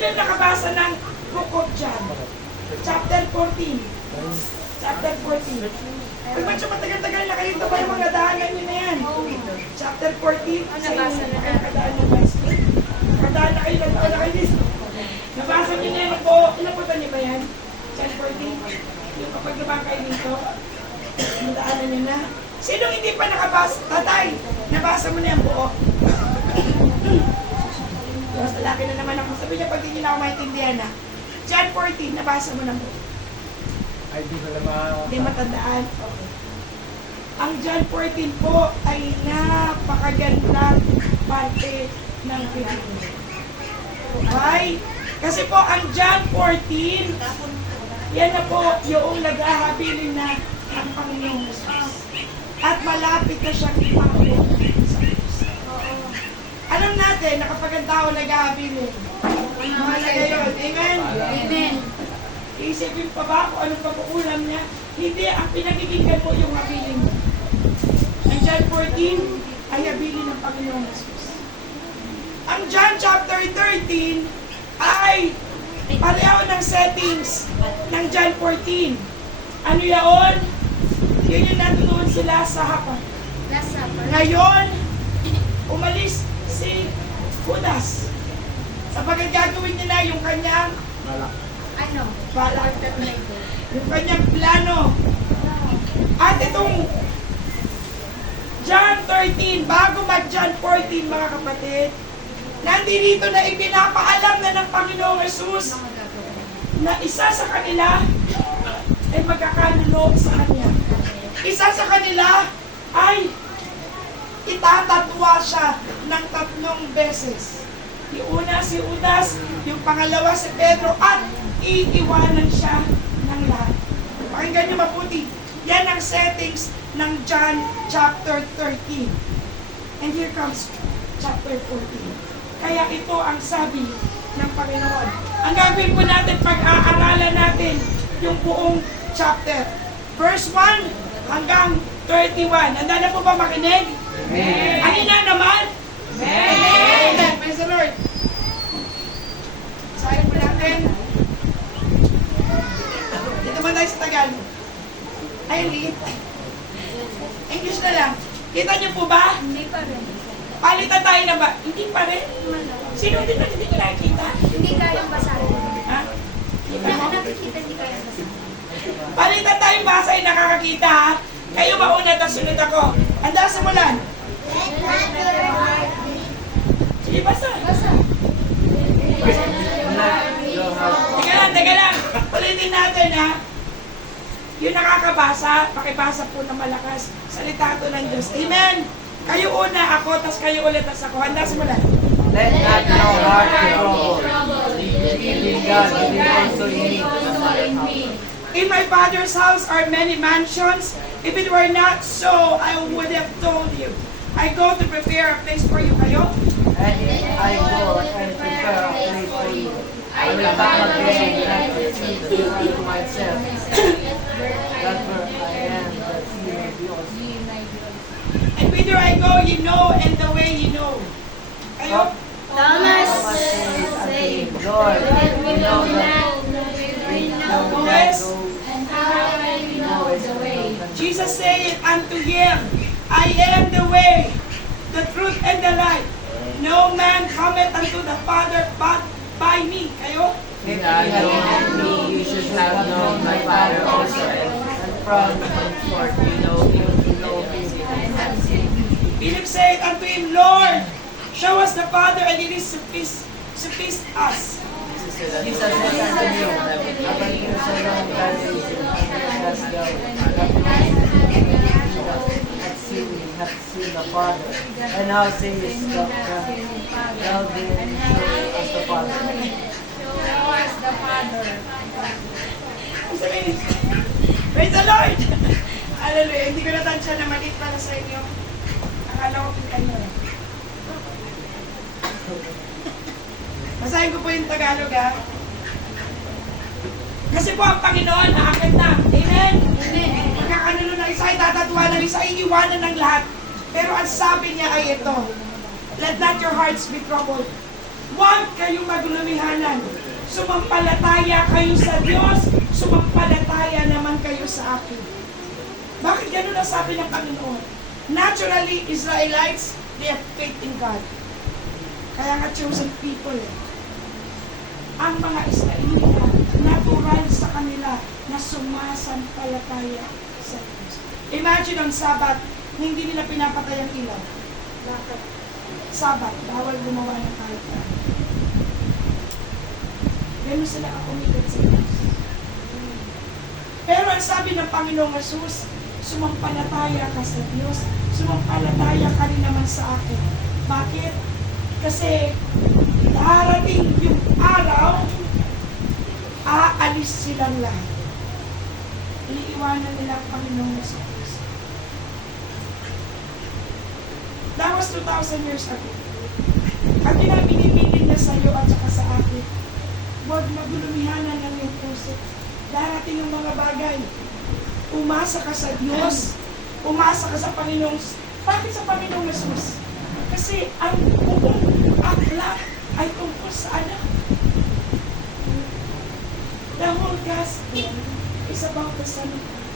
Sino nakabasa ng Book of John? Chapter 14. Chapter 14. Pag medyo matagal-tagal na kayo, ito ba yung mga daanan nyo na yan? Chapter 14. Sa inyo na kayo kadaan ng high school. Kadaan na kayo, nagdaan na kayo dito. Nabasa nyo na yan po. Inapunta nyo ba yan? John 14. Yung kapag naman kayo dito, nadaanan nyo na. Sino hindi pa nakabasa? Tatay, nabasa mo na yan buo. Mas lalaki na naman ako. Sabi niya, pag hindi na ako maintindihan na. John 14, nabasa mo na buo. Ay, di ko naman. Hindi matandaan. Okay. Ang John 14 po ay napakagandang parte ng Biblia. Why? Kasi po ang John 14, yan na po yung naghahabilin na ang Panginoong Jesus. At malapit na siyang ipangulong sa Diyos. Alam natin na kapag ang tao naghahabilin, mahalaga yun. Amen? Amen. Iisipin pa ba kung anong pag-uulam niya? Hindi, ang pinakikinggan mo yung habilin mo. Ang John 14 ay habilin ng Panginoong Jesus. Ang John chapter 13 ay pareho ng settings ng John 14. Ano yaon? Yun yung natutunan sila sa hapon. Ngayon, umalis si Judas. Sapagkat gagawin nila yung kanyang balak, yung kanyang plano. At itong John 13, bago mag-John 14 mga kapatid, nandito na ipinapaalam na ng Panginoong Jesus na isa sa kanila ay magkakalulog sa Kanya. Isa sa kanila ay itatatwa siya ng 3 beses. Yung una si Judas, yung pangalawa si Pedro, at iiwanan siya ng lahat. Pakinggan niyo mabuti. Yan ang settings ng John chapter 13. And here comes chapter 14. Kaya ito ang sabi ng Panginoon. Ang gagawin po natin, pag-aaralan natin yung buong chapter. Verse 1 hanggang 31. Handa na po ba makinig? Amen. Ano na naman? Amen. Praise the Lord. Sabi po natin. Dito man tayo sa Tagalog. Ay, read. English na lang. Kita niyo po ba? Hindi pa rin. Palitan tayo na ba? Hindi pa rin. Sino din na hindi nakikita? Hindi kayang basahin. Ha? Kita mo? Nakikita, hindi kayang basahin. Palitan tayong basa ay nakakakita ha. Kayo mauna, tapos sunod ako. Handa simulan. Sige, basa. Basa. Teka lang. Ulitin natin ha. Yung nakakabasa, pakibasa po na malakas. Salita ito ng Diyos. Amen. Kayo una, ako, tapos kayo ulit, tapos ako. Handa simulan. Let not your heart be troubled. Believe in God, believe also in me. In my Father's house are many mansions. If it were not so, I would have told you. I go to prepare a place for you. Kayo? And if I go and prepare a place for you, I will come again and receive the Son to myself. That where I am, that you may be also. And whither I go, you know, and the way you know. Kayo? Thomas said unto said, him, Lord, we know that and how will we know the way? Jesus said unto him, I am the way, the truth, and the life. No man cometh unto the Father but by me. Kayo? If you had known me, you should have known my Father also. And from henceforth you know him, and have seen him. Philip said unto him, Lord, show us the Father, and it is suffice us. Jesus said unto him, Abang you so long that is, as thou hath seen the Father, and now sayest thou, thou then show us the Father. Show us the Father. Praise the Lord! Hallelujah. Hindi ko natansya na maliit para sa inyo. Akala ko kita nyo. Basahin ko po yung Tagalog ha. Kasi po ang Panginoon aakit na. Amen? Amen. Magkakanulo ng isa, itatatuwa ng isa, iiwanan ng lahat. Pero ang sabi niya ay ito, let not your hearts be troubled. Huwag kayong maglumihanan. Sumampalataya kayo sa Diyos, sumampalataya naman kayo sa akin. Bakit ganun ang sabi ng Panginoon? Naturally, Israelites, they have faith in God. Kaya nga chosen people eh. Ang mga Israelita, natural sa kanila na sumasampalataya sa Diyos. Imagine on Sabat, hindi nila pinapatay ang ilaw. Bakit? Sabat, bawal gumawa ng kahit ano. Ganun sila kakumited sa Diyos. Pero ang sabi ng Panginoong Jesus, sumampalataya ka sa Diyos, sumampalataya ka rin naman sa akin. Bakit? Kasi darating yung araw, aalis silang lahat. Iiwanan nila ang Panginoong Jesus. That was 2,000 years ago. At yun ang binibigin niya sa iyo at saka sa akin. Huwag magulumihanan ng iyong puso. Darating ang mga bagay. Umasa ka sa Diyos. Umasa ka sa Panginoong. Bakit sa Panginoong Jesus? Kasi ang buong aklat ay tungkol sa anak. The whole gospel is about the Son of God.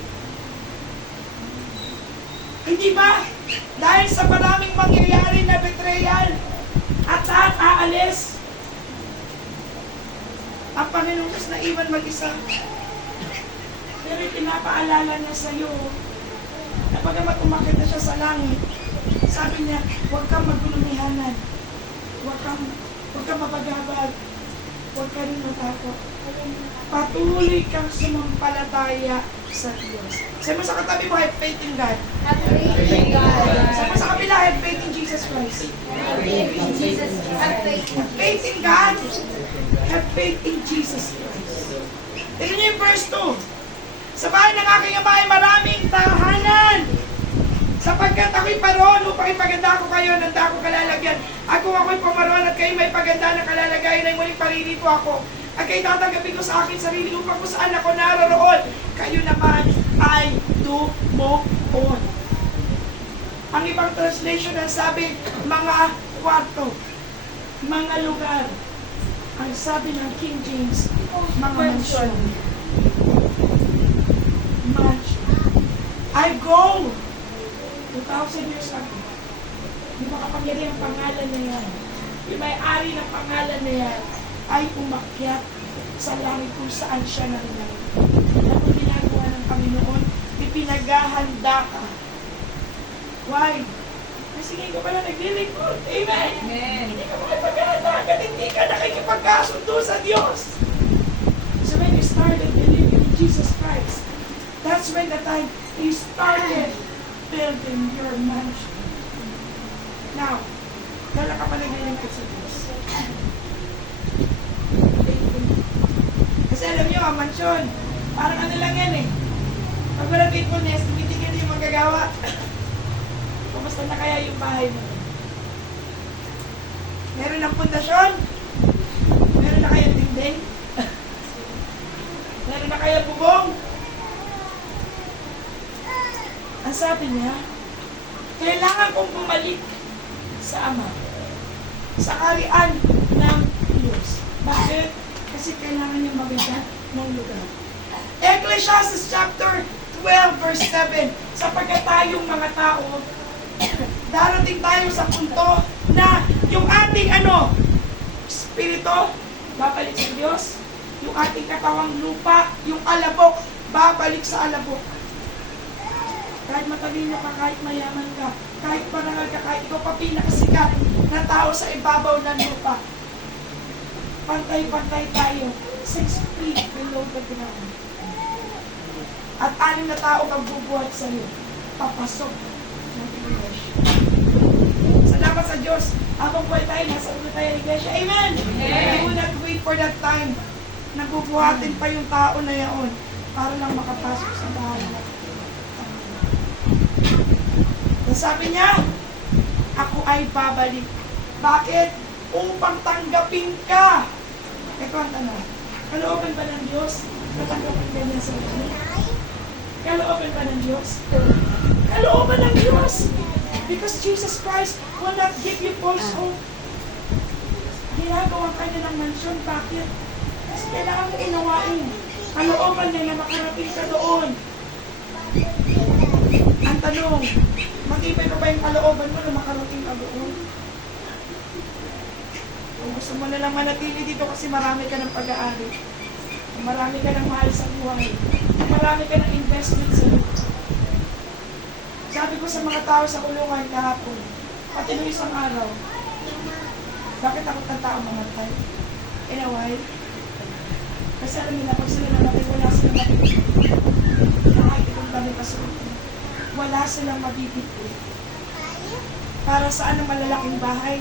Hindi ba? Dahil sa maraming mangyayari na betrayal at aalis, ang Panginoong Diyos na iwan mag-isa. Pero pinapaalala niya sa iyo na pagamat umakit na siya sa langit, sabi niya, huwag kang magulumihanan. Huwag kang mapagabag. Huwag ka rin matakot. Patuloy kang sumampalataya sa Diyos. Sabi mo sa katabi mo, have faith in God. Have faith in God. Sabi mo sa kabila, have faith in Jesus Christ. Have faith in Jesus. Have faith in Have faith in God. Have faith in Jesus Christ. Tignan niyo yung verse 2. Sa bahay ng aking ama ay maraming tahanan. Sapagkat ako'y paroon upang ipaganda ko kayo ng dako kalalagyan. Ako'y pumaroon at kayo may paganda na kalalagayan ay muling paririto ako. At kayo tatanggapin ko sa akin sarili upang kung saan ako naroroon. Kayo naman ay dumoon. Ang ibang translation ang sabi, mga kwarto, mga lugar. Ang sabi ng King James, mga mansion. Mansion. I go 2,000 years ago. Yung makapangyari ang pangalan na yan, yung may-ari ng pangalan na yan, ay umakyat sa langit kung saan siya nangyari. At kung ginagawa ng Panginoon, ipinaghahanda ka. Why? Kasi ngayon ka pala naglilingkod. Amen? Amen. Hindi ka makipaghahanda agad, hindi ka nakikipagkasundo sa Diyos. So when you started believing in Jesus Christ, that's when the time you started building your mansion. Now, dala ka pa naglilingkod sa Diyos. Kasi alam niyo, ang mansyon, parang ano lang yan eh. Pag walang faithfulness, tumitigil yung magagawa. Kumusta na kaya yung bahay mo? Meron ng pundasyon? Meron na kayang dingding? Meron na kayang bubong? Ang sabi niya, kailangan kong bumalik sa Ama, sa karian ng Diyos. Bakit? Kasi kailangan niya mabigat ng lugar. Ecclesiastes chapter 12 verse 7, sapagkat tayong mga tao, darating tayo sa punto na yung ating espiritu, babalik sa Diyos, yung ating katawang lupa, yung alabok, babalik sa alabok. Kahit matalino ka, kahit mayaman ka, kahit marangal ka, kahit ikaw pa pinakasikat na tao sa ibabaw ng lupa, pantay-pantay tayo, 6 feet below the ground. At 6 na tao magbubuhat sa iyo, papasok ng iglesia. Salamat sa Diyos. Habang buhay tayo, nasa ulo tayo ng iglesia. Amen! We will not wait for that time. Nagbubuhatin pa yung tao na yaon para lang makapasok sa bahay. Sabi niya, ako ay babalik. Bakit? Upang tanggapin ka. Ito ang tanong. Kalooban ba ng Diyos? Tatanggapin ka niya sa iyo? Kalooban ba ng Diyos? Kalooban ng Diyos! Because Jesus Christ will not give you false hope. Hindi ginagawa ka niya ng mansyon. Bakit? Kasi kailangan mo unawain. Kalooban niya na makarating ka doon. Ang tanong, matibay ka ba yung kalooban mo na makarating ka doon? Kung gusto mo na lang manatili dito kasi marami ka ng pag-aari. Marami ka ng mahal sa buhay. Marami ka ng investment sa lupa. Sabi ko sa mga tao sa kulungan kahapon, pati nung isang araw, bakit takot ng tao mamatay? In a while, kasi alam nila, pag sila namatay, wala silang mabibigay. Kahit itong dami kasulti, wala silang mabibigay. Para saan ang malalaking bahay?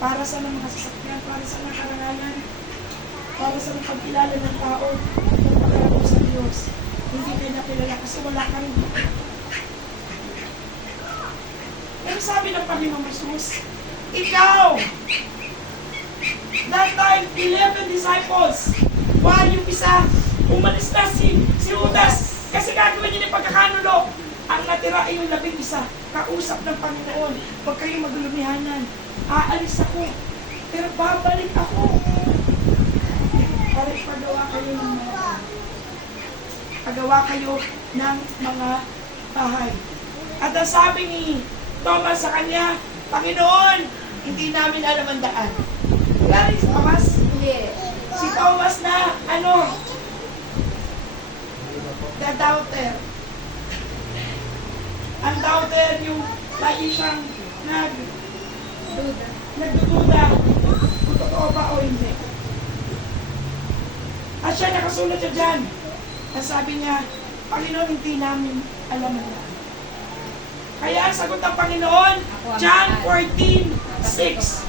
Para saan ang mga sasakyan? Para saan ang karangalan? Para saan ang pagkilala ng tao? Kung pagkakaroon sa Diyos, hindi kayo nakilala kasi wala ka rin dito. Pero sabi ng Panginoong Jesus, ikaw, that time, 11 disciples, why yung isa, umalis na si Judas, kasi gagawin niya ng pagkakanulo. Ang natira ay yung 11, kausap ng Panginoon, huwag kayong maglumihanan, aalis ako, pero babalik ako. Para ipagawa kayo ng mga bahay. Pagawa kayo ng mga bahay. At ang sabi ni Thomas sa kanya, Panginoon, hindi namin alam ang daan. Wala rin si Thomas? Yes. Si Thomas na, the doubter. Ang doubter, yung lagi siyang nagdududa kung totoo ba o hindi. At siya, nakasulat siya dyan. At sabi niya, Panginoon, hindi namin alam ang daan. Kaya ang sagot ng Panginoon, John 14:6,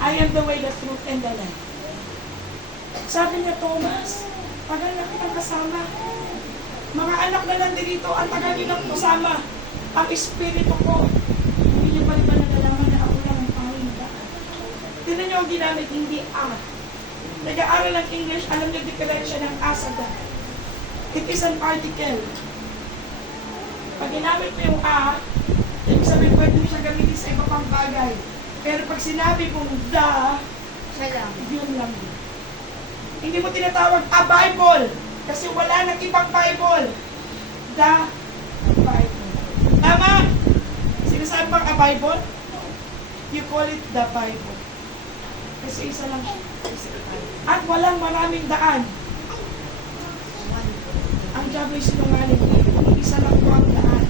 I am the way, the truth, and the life. Sabi niya, Thomas, tagal na kitang kasama. Mga anak na nandito, ang tagal niyo nang kasama. Ang espiritu ko, hindi niyo pa rin ba nagalaman na ako lang ang panging daan. Tinan niyo ang ginamit, hindi a. Nag-aaral ng English, alam niyo diferensya ng a sa da. It is an article. Pag ginamit mo yung a, ibig sabihin pwede mo siya gamitin sa iba pang bagay. Pero pag sinabi mong da, Siya lang. yun lang. Hindi mo tinatawag a Bible. Kasi wala nang ibang Bible. The Bible. Tama? Sinasabi bang a Bible? You call it the Bible. Kasi isa lang. At walang maraming daan. Ang diablo ay sinungaling. Isa lang po ang daan.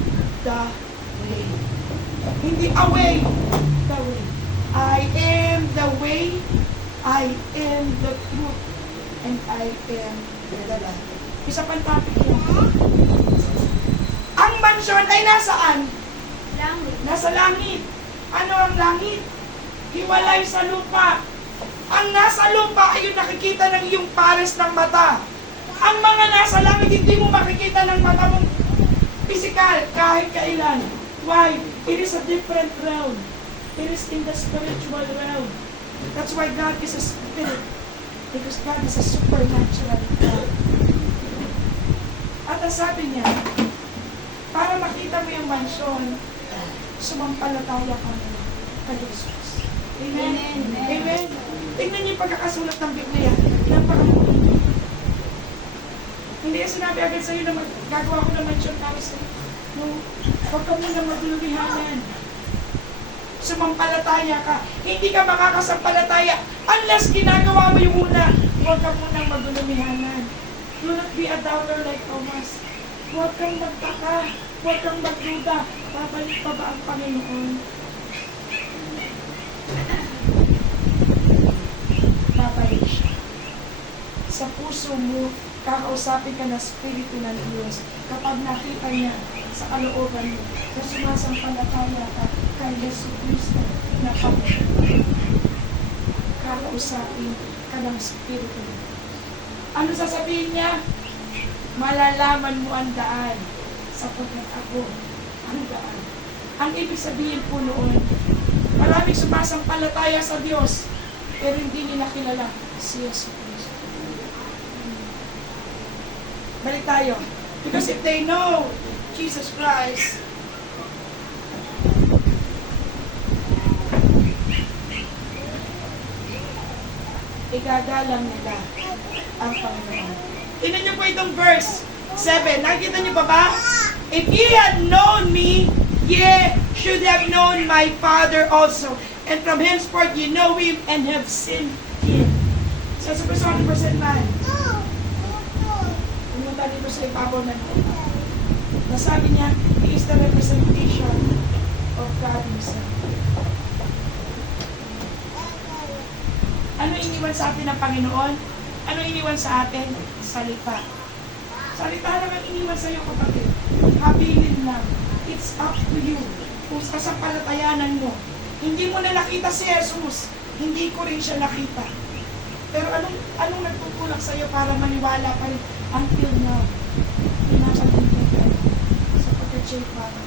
The way. Hindi a way. The way. I am the way. I am the truth. And I am the life. Isa pang topic yun. Ang mansyon ay nasaan? Langit. Nasa langit. Ano ang langit? Hiwalay sa lupa. Ang nasa lupa ay yung nakikita ng iyong pares ng mata. Ang mga nasa langit, hindi mo makikita ng mata mong physical kahit kailan. Why? It is a different realm. It is in the spiritual realm. That's why God is a spirit. Because God is a supernatural God. At ang sabi niya, para makita mo yung mansyon, sumampalataya ka na kay Jesus. Amen? Amen. Amen. Tingnan niyo yung pagkakasulat ng Biblia. Napakamuling. Hindi yung sinabi agad sa'yo na gagawa ko ng mansyon para sa'yo. No, huwag ka muna maglumihanan. Sumampalataya ka. Hindi ka makakasampalataya unless ginagawa mo yung una. Huwag ka munang maglumihanan. Do not be a doubter like Thomas. Huwag kang magtaka. Huwag kang magduda. Babalik pa ba ang Panginoon? Babalik siya. Sa puso mo, kakausapin ka na Espiritu ng Diyos. Kapag nakita niya sa kalooban mo, na sumasampalataya ka kay Yesu Cristo na Panginoon. Kakausapin ka ng Espiritu ng Diyos. Ano sasabihin niya? Malalaman mo ang daan sapagkat ako ang daan. Ang ibig sabihin po noon, maraming sumasampalataya sa Diyos, pero hindi nila kilala si Yesu Cristo. Balik tayo. Because if they know Jesus Christ, igagalang nila ang Panginoon. Tingnan niyo po itong verse 7. Nakikita niyo pa ba? If ye had known me, ye should have known my Father also. And from henceforth ye know him and have seen him. So, sa verse 100% man, pumunta dito sa ibabaw ng lupa. Nasabi niya, he is the representation of God Himself. Ano iniwan sa atin ng Panginoon? Ano iniwan sa atin? Salita. Salita naman iniwan sa iyo, kapatid. Habilin lang. It's up to you. Kung sa sampalatayanan mo, hindi mo na nakita si Jesus, hindi ko rin siya nakita. Pero anong nagtutulak sa iyo para maniwala pa rin until now? Pinapagintay ka sa pagka-check para.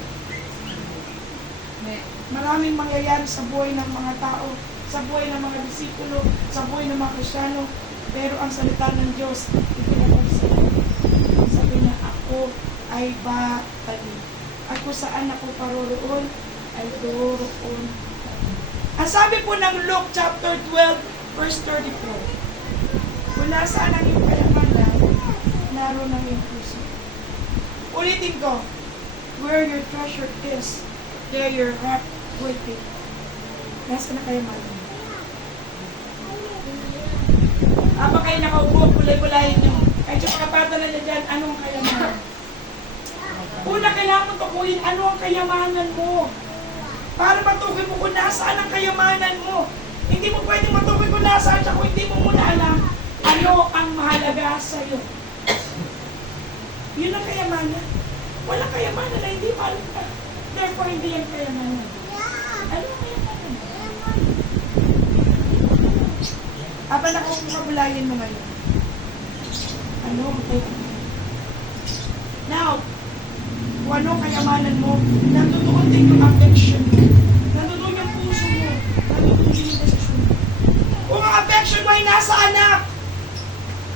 Maraming mangyayari sa buhay ng mga tao, sa buhay ng mga disipulo, sa buhay ng mga Kristyano, pero ang salita ng Diyos, ipinapagsabi. Sabi na, ako ay babalik. At kung saan ako paroroon, ay doroon. Ang sabi po ng Luke chapter 12, verse 34, kung nasaan ang iyong kayamanan, naroon ang iyong puso. Ulitin ko, where your treasure is, there your heart will be. Nasaan ang kayamanan? Habang kayo nakaupo, kulay-kulayin nyo. Kahit yung mga bata na dyan, anong kayamanan? Una, kailangan mo tukuyin, ano ang kayamanan mo? Para matukoy mo kung nasaan ang kayamanan mo. Hindi mo pwedeng matukoy kung nasaan siya kung hindi mo muna alam ano ang mahalaga sa'yo. Yun ang kayamanan. Walang kayamanan na hindi mahal ka. Therefore, hindi yung kayamanan. Ano ang kayamanan? Habang nakakabulayin mo ngayon. Ano ang kayamanan? Now, kung ano ang kayamanan mo, nandoon din yung affection mo. Nandoon yung puso mo. Nandoon yung desisyon mo. Kung ang affection mo ay nasa anak,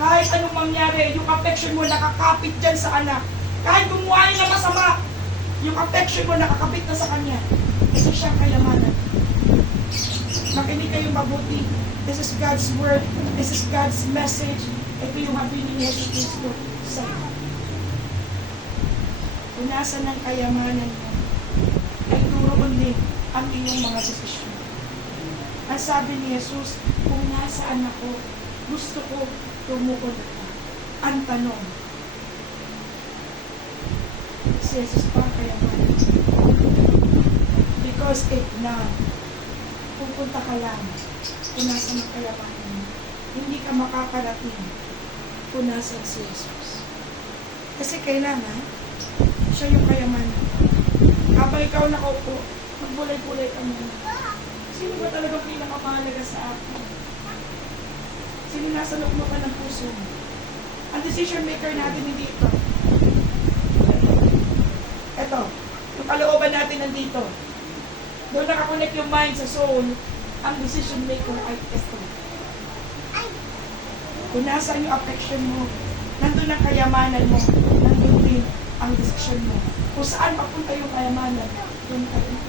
kahit anong mangyari, yung affection mo nakakapit dyan sa anak. Kahit gumawa na masama, yung affection mo nakakapit na sa kanya. Ito siyang kayamanan. Makinig kayong mabuti. This is God's word. This is God's message. Ito yung habilin ni Jesus Cristo sa iyo. Kung nasa ng kayamanan mo, ay turoon din ang iyong mga desisyon. Ang sabi ni Jesus, kung nasaan ako, gusto ko tumukod ka. Ang tanong, si Jesus pa ang kayamanan. Because if not, pupunta ka lang kung nasa ng kayamanan mo. Hindi ka makakarating kung nasa si Jesus. Kasi kailangan, siya yung kayamanan. Habang ikaw nakaupo, magbulay-bulay ka muna. Sino ba talagang pinakamahalaga sa akin? Sino nasa luklukan ng puso mo? Ang decision maker natin hindi ito. Ito, yung kalooban natin nandito. Doon nakakonect yung mind sa soul, ang decision maker ay ito. Kung nasaan yung affection mo, nandun ang kayamanan mo, nandun din ang decision mo. Kung saan papunta yung kayamanan, doon ka rin.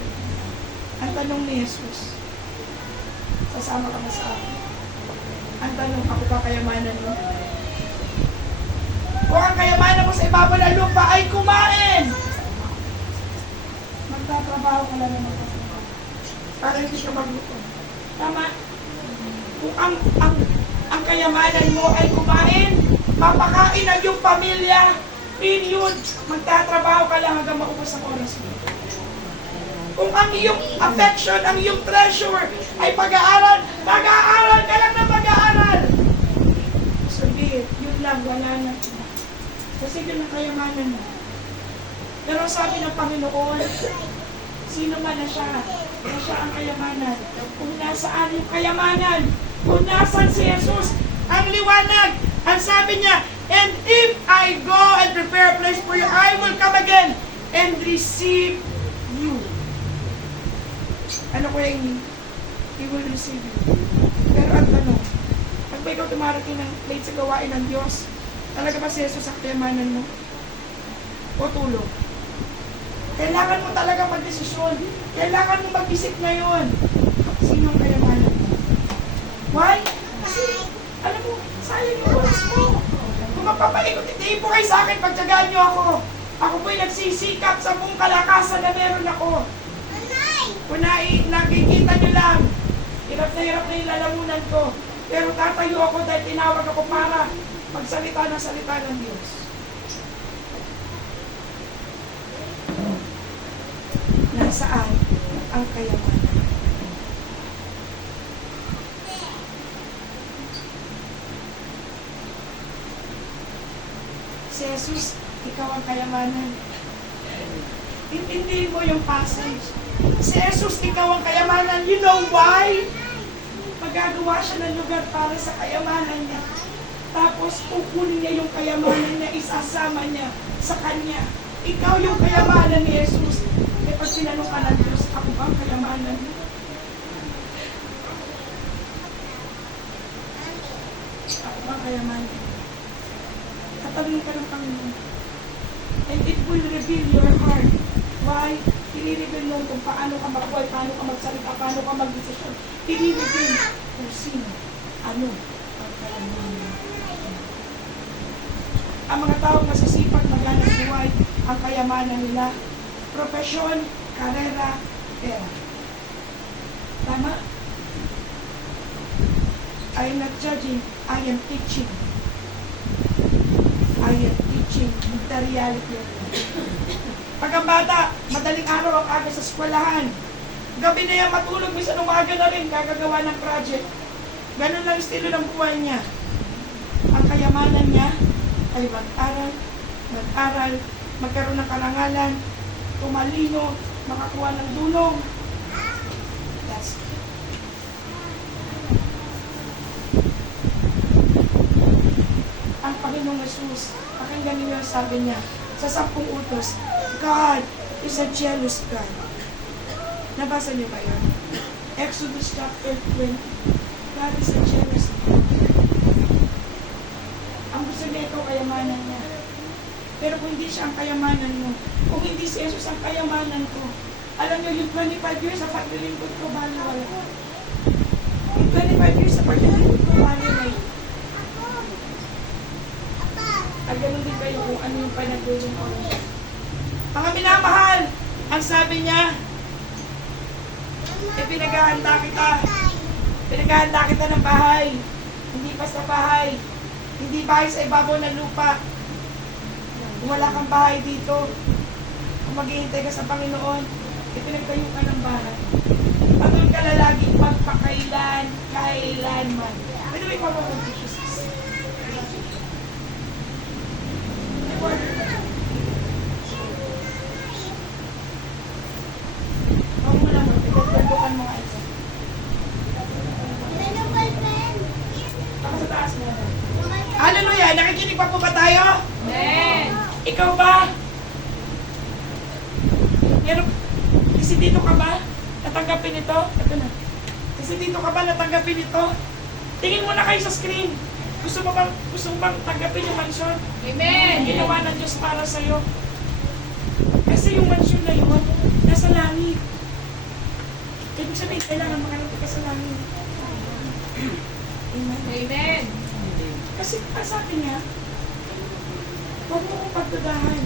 Ang tanong ni Jesus, sasama ka na sa akin. Ang tanong, ako ba kayamanan mo? Kung ang kayamanan mo sa ibabaw ng lupa ay kumain, magtatrabaho ka lang naman kasi para hindi ka magluto. Tama? Kung ang kayamanan mo ay kumain, mapakain ang iyong pamilya, period, magtatrabaho ka lang hanggang maubos ang oras mo. Kung ang iyong affection, ang iyong treasure ay pag-aaral, mag-aaral ka lang na mag-aaral. Sabihin, yun lang, wala na. Kasi yun ang kayamanan mo. Pero sabi ng Panginoon, sino man na siya ang kayamanan. Kung nasaan yung kayamanan, kung nasaan si Jesus, ang liwanag, ang sabi niya, and if I go and prepare a place for you, I will come again and receive you. Ano ko yung He will receive you. Pero ang tanong, pag ba ikaw tumarating ng late sa gawain ng Diyos, talaga ba si Jesus ang kayamanan mo? O tulong? Kailangan mo talaga magdesisyon. Kailangan mo mag-isip ngayon. Sino ang kayamanan mo? Why? Kasi magpapaikot. Hindi po kayo sa akin, pagtyagaan niyo ako. Ako po'y nagsisikap sa buong kalakasan na meron ako. Kung nakikita niyo lang, hirap na yung lalamunan ko. Pero tatayo ako dahil tinawag ako para magsalita ng salita ng Diyos. Nasaan ang kayamanan? Si Jesus, ikaw ang kayamanan. Intindihin mo yung passage. Si Jesus, ikaw ang kayamanan. You know why? Magagawa siya ng lugar para sa kayamanan niya. Tapos kukunin niya yung kayamanan niya, isasama niya sa kanya. Ikaw yung kayamanan ni Jesus. Eh pag tinanong ka ng Diyos, ako ba ang kayamanan mo? Ako ba ang kayamanan? Tatanungin ka ng Panginoon. And it will reveal your heart. Why? I-reveal mo kung paano ka mabuhay, paano ka magsalita, paano ka mag-desisyon. I-reveal kung sino, ano ang kayamanan. Ang mga taong masisipag maghanap buhay, ang kayamanan nila, profesyon, karera, pera. Tama? I am not judging, I am teaching. I am teaching the reality of life. Pag ang bata, madaling araw ang aga sa eskwelahan. Gabi na yan matulog, minsan umaga na rin, gagagawa ng project. Ganun lang estilo ng buhay niya. Ang kayamanan niya ay mag-aral, magkaroon ng karangalan, tumalino, makakuha ng dulong. That's it. Ang Panginoong Jesus, pakinggan niyo yung sabi niya sa 10 utos, God is a jealous God. Nabasa niyo ba yun? Exodus chapter 20. God is a jealous God. Ang gusto niya ito, kayamanan niya. Pero kung hindi siya ang kayamanan mo, kung hindi si Jesus ang kayamanan ko, alam niyo, yung 25 years sa paglilingkod ko, baliwala. Yung 25 years sa paglilingkod ko, baliwala. At ganun din kayo kung ano yung pinag-willing ko. Mga minamahal, ang sabi niya, pinaghahanda kita ng bahay. Hindi basta bahay. Hindi bahay sa ibabaw ng lupa. Kung wala kang bahay dito, kung maghihintay ka sa Panginoon, ipinagtayo ka ng bahay. Pagod ka lalaging magpakailan, kailanman. Pwede ba ikaw mo kung Jesus? Huwag mo lang, pagkagukan mo nga ito. Baka sa taas mo. Hallelujah! Nakikinig pa po ba tayo? Amen. Ikaw ba? Meron, kasi dito ka ba? Natanggapin ito? Ito na. Kasi dito ka ba natanggapin ito? Tingin mo na kayo sa screen. Gusto mo bang tanggapin yung mansyon? Amen. Ginawa ng Diyos para sa'yo. Kasi yung mansyon na yun, nasa langit. Ibig sabihin, kailangan makarating ka sa langit. Amen. Amen. Kasi ang sabi niya, huwag mo kong pagdudahan.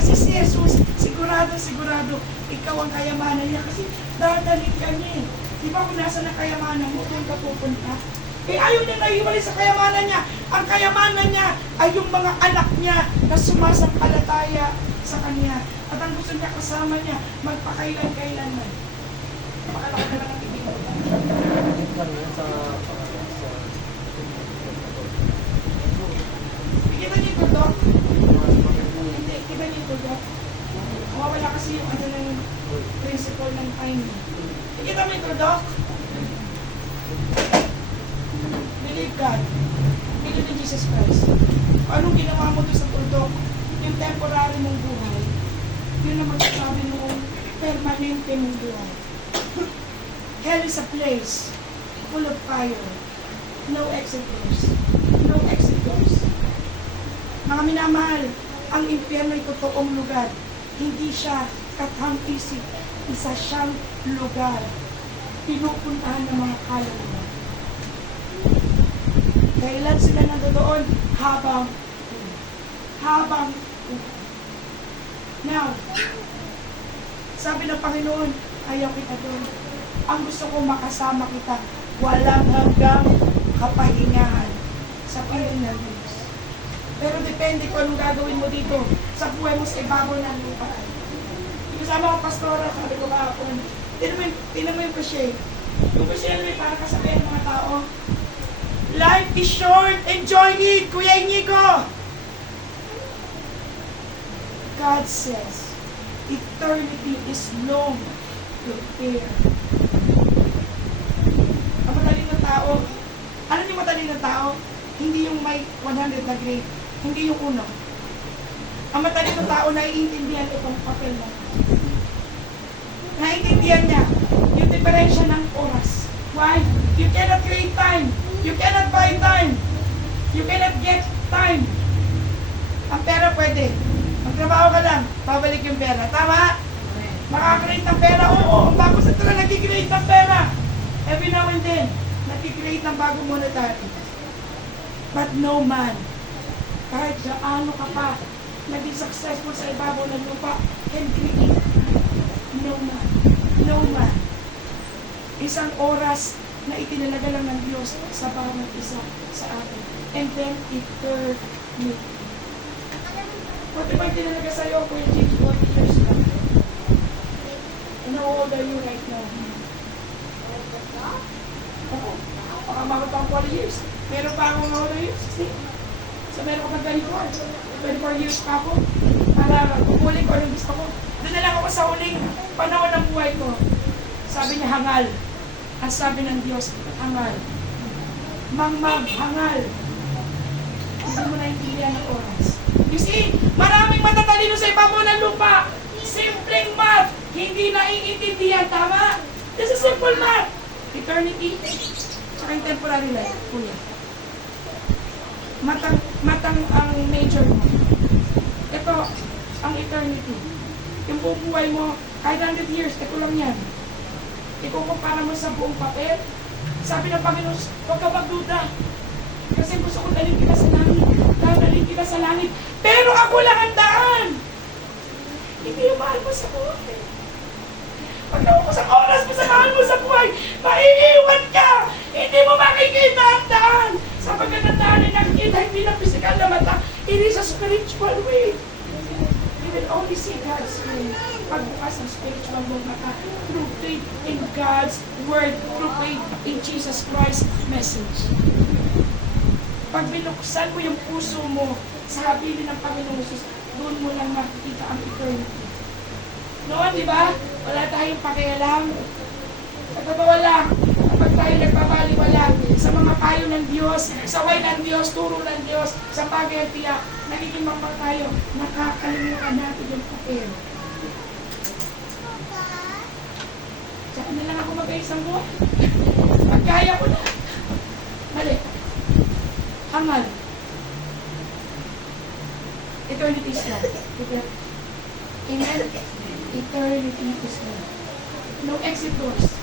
Kasi si Jesus, sigurado, ikaw ang kayamanan niya. Kasi dadalhin ka niya eh. Di ba kung nasa na kayamanan mo, doon ka pupunta? Eh ayaw niya naiwalay sa kayamanan niya. Ang kayamanan niya ay yung mga anak niya na sumasampalataya sa kanya. At ang gusto niya kasama niya, magpakailan-kailanman. Makalaki na lang ang ibig. Kita niyo ito, Dok? Hindi, kita niyo ito, Dok? Mawawala kasi yung ano ng principle ng time. Kita mo ito, Dok? Believe God. Believe in Jesus Christ. Kung anong ginawa mo doon sa tuldok, yung temporary mong buhay, yun ang magsasabi mong permanente mong buhay. Hell is a place full of fire. No exit doors. No exit doors. Mga minamahal, ang impyerno ay totoong lugar. Hindi siya katang-isip. Isa siyang lugar. Pinupuntahan ng mga kaluluwa. Kailan sila nandoon? Habang habang now, sabi ng Panginoon, ayaw kita doon. Ang gusto ko makasama kita, walang hanggang kapahingahan sa piling ng Diyos. Pero depende kung anong gagawin mo dito sa buhay mo sa ibabaw ng lupa. Kasama ko pastora, sabi ko kahapon, tinan mo yung crochet. Yung crochet na para kasabihan ng mga tao, life is short, enjoy it, Kuya Inigo! God says, eternity is long. Prepare. Ang mataling ng tao, ano yung mataling ng tao? Hindi yung may 100 na grade, hindi yung uno. Ang mataling ng tao, naiintindihan itong papel mo. Naiintindihan niya yung diferensya ng oras. Why? You cannot create time. You cannot buy time. You cannot get time. Ang pera pwede. Magtrabaho ka lang, babalik yung pera. Tama? Makakreate ng pera. Oo, ang bago sa tala nag-create ng pera. Every now and then, nag-create ng bagong monetary. But no man, kahit gaano ka pa, naging successful sa ibabaw ng lupa, can create. No man. No man. Isang oras na itinalaga lang ng Diyos sa bawat isa sa atin. And then eternity. What if I tinalaga sa'yo, Kuya James, 40 years na? And how old are you right now? Oo. Baka makot pang 40 years. Meron pa akong how old are you? 60? So meron ko pang 24 years pa ako. Para kukuling ko anong gusto ko. Doon na lang ako sa huling panahon ng buhay ko. Sabi niya, hangal. Ang sabi ng Diyos, hangal. Mangmag, hangal. Hindi mo naintindihan ng oras. You see, maraming matatalino sa ibabaw ng lupa. Simpleng math, hindi naiintindihan. Tama? This is simple math. Eternity, tsaka yung temporary life. Kuya. Matang ang major mo. Ito, ang eternity. Yung bubuhay mo, kahit 100 years, ito lang yan. Ikukumpara mo sa buong papel. Sabi ng Panginoon, huwag ka magduda. Kasi gusto ko dalhin kita sa langit. Dadalhin kita sa langit. Pero ako lang ang daan. Hindi yung mahal mo sa buhay. Pag naubos ang oras mo sa mahal mo sa buhay, maiiwan ka. Hindi mo makikita ang daan. Sapagkat ang daan ay nakikita, hindi na physical na mata. It is a spiritual way. You will only see God's way. Pagbukas ng spiritual mong mata through faith in God's Word, through faith in Jesus Christ's message. Pag binuksan mo yung puso mo sa habilin ng Panginoon Jesus, doon mo lang makikita ang eternity. Noon, di ba? Wala tayong pakialam. Nagpapawala. Kapag tayo nagpapaliwala sa mga payo ng Diyos, sa way ng Diyos, turo ng Diyos, sa bagay at tiyak, nagiging mapag tayo, nakakalimutan natin yung papel. Saka na lang ako mag-aisang buhay. Pagkaya ko na. Mali. Hangal. Eternity is love. Amen? Eternity is love. No exit doors.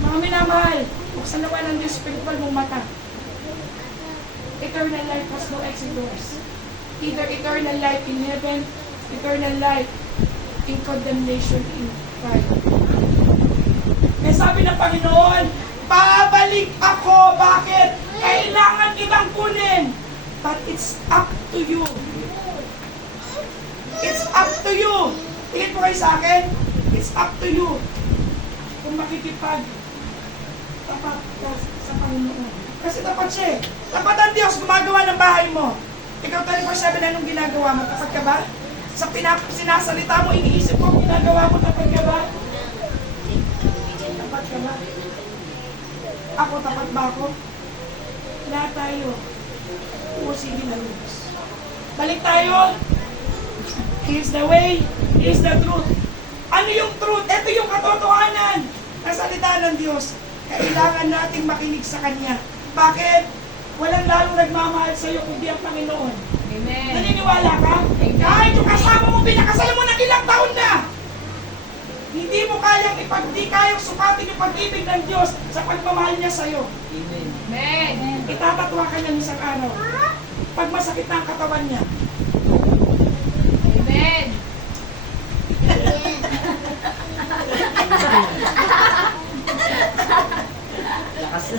Mga minamahal, buksan naman ng Diyos spiritual mong mata. Eternal life has no exit doors. Either eternal life in heaven, eternal life in condemnation in fire. May sabi ng Panginoon, babalik ako. Bakit? Kailangan kitang kunin. But it's up to you. It's up to you. Tingin po kayo sa akin. It's up to you. Kung makikipag tapat ka sa Panginoon. Kasi tapat siya eh. Tapat ang Diyos gumagawa ng bahay mo. Ikaw 24/7 anong ginagawa mo? Tapat ka ba? Sa sinasalita mo, iniisip mo, ginagawa mo, tapat ka ba? Tapat ka ba? Ako, tapat ba ako? Lahat tayo. Pusigin ng Diyos. Balik tayo. Here's the way. Here's the truth. Ano yung truth? Ito yung katotohanan na salita ng Diyos. Kailangan nating makinig sa Kanya. Bakit? Walang lalong nagmamahal sa iyo kundi ang Panginoon. Amen. Naniniwala ka? Kahit yung kasama mo, pinakasal mo ng ilang taon na. Hindi mo kayang di kayang sukatin yung pag-ibig ng Diyos sa pagmamahal niya sa iyo. Amen. Itatatwa ka niya isang araw. Pag masakit na ang katawan niya. malakas.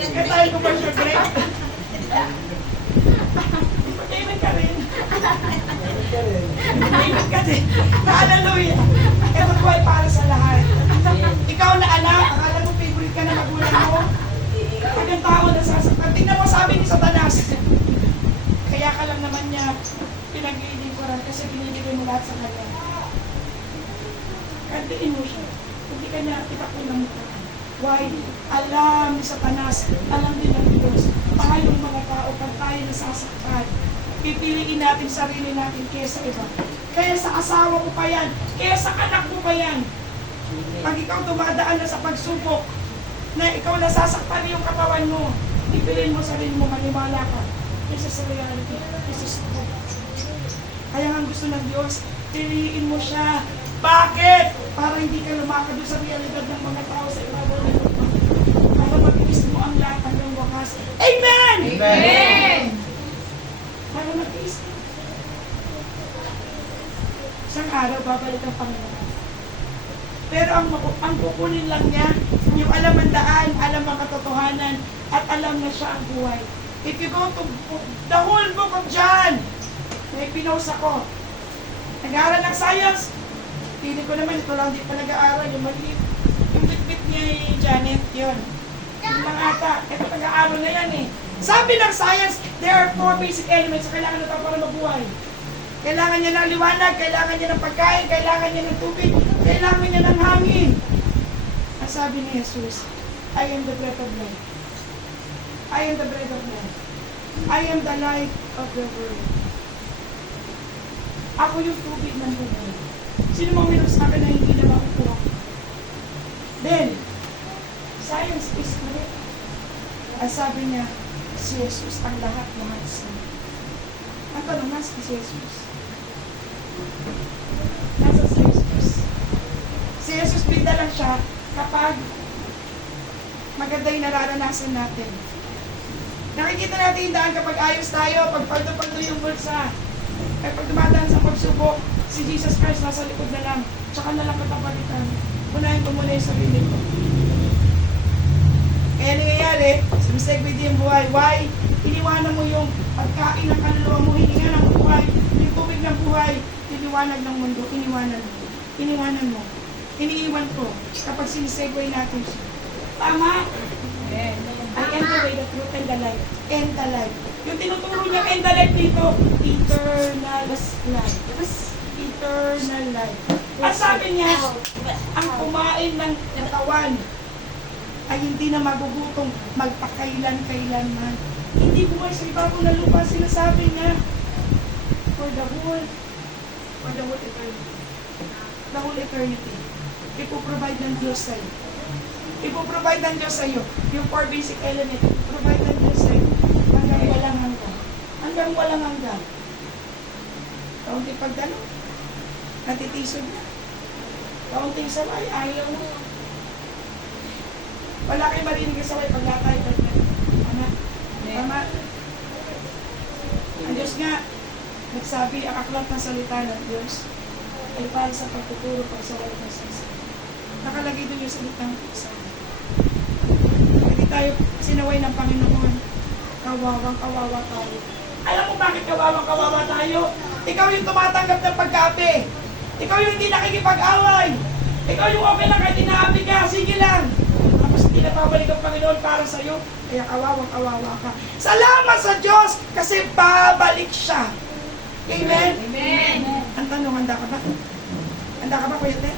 Kaya tayo commercial break. Pag-aimig ka rin. Pag-aimig ka din. Hallelujah. Ito po ay para sa lahat. Ikaw na anak, akala mo favorite ka na magulang mo. Pag ang tao nasasaktan, tingnan mo sabi ni Satanas. Kaya ka lang naman niya pinag-iinikuran kasi binibigay mo lahat sa kanya. Kantiin mo siya. Hindi ka niya itakbo ng mukha. Why? Alam ni Satanas, alam din ng Diyos. Tayong mga tao, pag tayo nasasaktan, pipiliin natin sarili natin kaysa iba. Kaya sa asawa ko pa yan, kaya sa anak mo pa yan. Pag ikaw dumadaan na sa pagsubok, na ikaw nasasaktan yung katawan mo, pipiliin mo sarili mo, maniwala ka. Kaysa sa reality, kaysa sa hope. Kaya nga gusto ng Diyos, piliin mo siya. Bakit? Para hindi ka lumakad sa realidad ng mga tao sa ibabaw ng lupa. Para matiis mo ang lahat hanggang wakas. Amen! Amen! Para matiis ka. Isang araw, babalik ang Panginoon. Pero ang kukunin lang niya, yung alam ang daan, alam ang katotohanan, at alam na siya ang buhay. If you go to the whole book of John, may pinost ako. Nag-aaral ng science. Pili ko naman, ito lang di pa nag-aaral. Yung maliit, yung bit-bit niya Janet, yun. Yung mga ata, ito nag-aaral na yan eh. Sabi ng science, there are 4 basic elements na kailangan natin para mabuhay. Kailangan niya ng liwanag, kailangan niya ng pagkain, kailangan niya ng tubig, kailangan niya ng hangin. Ang sabi ni Jesus, I am the bread of life. I am the bread of life. I am the light of the world. Ako yung tubig ng buhay. Sino mo uminom sa akin na hindi na makukuha? Then, science is correct. Ang sabi niya, si Jesus ang lahat-lahat sa iyo. Ang tanong, nasa si Jesus? Nasa si Jesus? Si Jesus bida lang siya kapag maganda yung nararanasan natin. Nakikita natin yung daan kapag ayos tayo, pag paldo-paldo yung bulsa. Kaya pag dumadaan sa pagsubok, si Jesus Christ nasa likod na lang. Tsaka na lang katapalitan. Unahin ko muna yung sarili ko. Kaya nangyayari, sumisegue din yung buhay. Why? Iniwanan mo yung pagkain ng kaluluwa mo, hininga ng buhay, yung tubig ng buhay, iniwanag ng mundo, iniwanan mo. Iniwanan mo. Iniiwan ko kapag sinisegue natin siya. Tama? I am the way, the truth, and the life. And the life. Yung tinuturo niya and the life dito, eternal life. Eternal life. At sabi niya, ang kumain ng katawan ay hindi na magugutong magpakailan-kailanman. Hindi buhay sa ibabaw ng lupa, sinasabi niya. For the whole eternity. The whole eternity. Ipoprovide ng Diyos sa'yo. Ipoprovide ng Diyos sa'yo. Yung 4 basic element, provide ng Diyos sa'yo. Hanggang walang hanggan. Hanggang walang hanggan. Kaunti pagdalo, natitisod na. Kaunting saway, ayaw na. Wala kayo marinig sa saway pag latay. Tama? Tama? Ang Diyos nga, nagsabi, ang aklat ng salita ng Diyos ay para sa pagtuturo pag sa walang nasasa. Nakalagay doon yung salitang isa. Hindi tayo sinaway ng Panginoon. Kawawang-kawawa tayo. Alam mo bakit kawawang-kawawa tayo? Ikaw yung tumatanggap ng pagkape. Ikaw yung hindi nakikipag-away. Ikaw yung okay lang kahit inaapi ka. Sige lang. Tapos hindi na pabalik ang Panginoon para sa'yo. Kaya kawawang-kawawa ka. Salamat sa Diyos kasi babalik siya. Amen? Amen. Ang tanong, handa ka ba? Handa ka ba, Kuya Ted?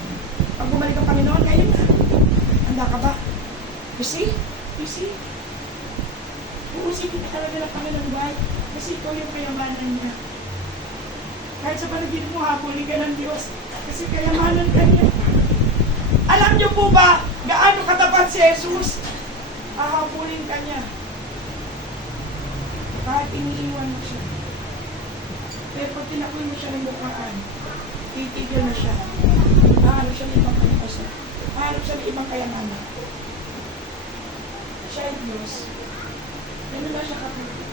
Pag bumalik ang Panginoon, ngayon na. Handa ka ba? You see? You see? Uusipin ka talaga ng Panginoon, why? Kasi ikaw yung kayamanan niya. Kahit sa panaginip mo, habulin ka ng Diyos. Kasi kayamanan ka niya. Alam niyo po ba, gaano katapat si Jesus? Hahabulin ka niya. Kahit iniiwan mo siya. Pero pag tinakoy mo siya ng bukaan, titigil na siya. Hahanap siya ng ibang kayamanan. Hahanap siya ng ibang kayamanan. Siya ay Diyos. Ganun na siya kapatid.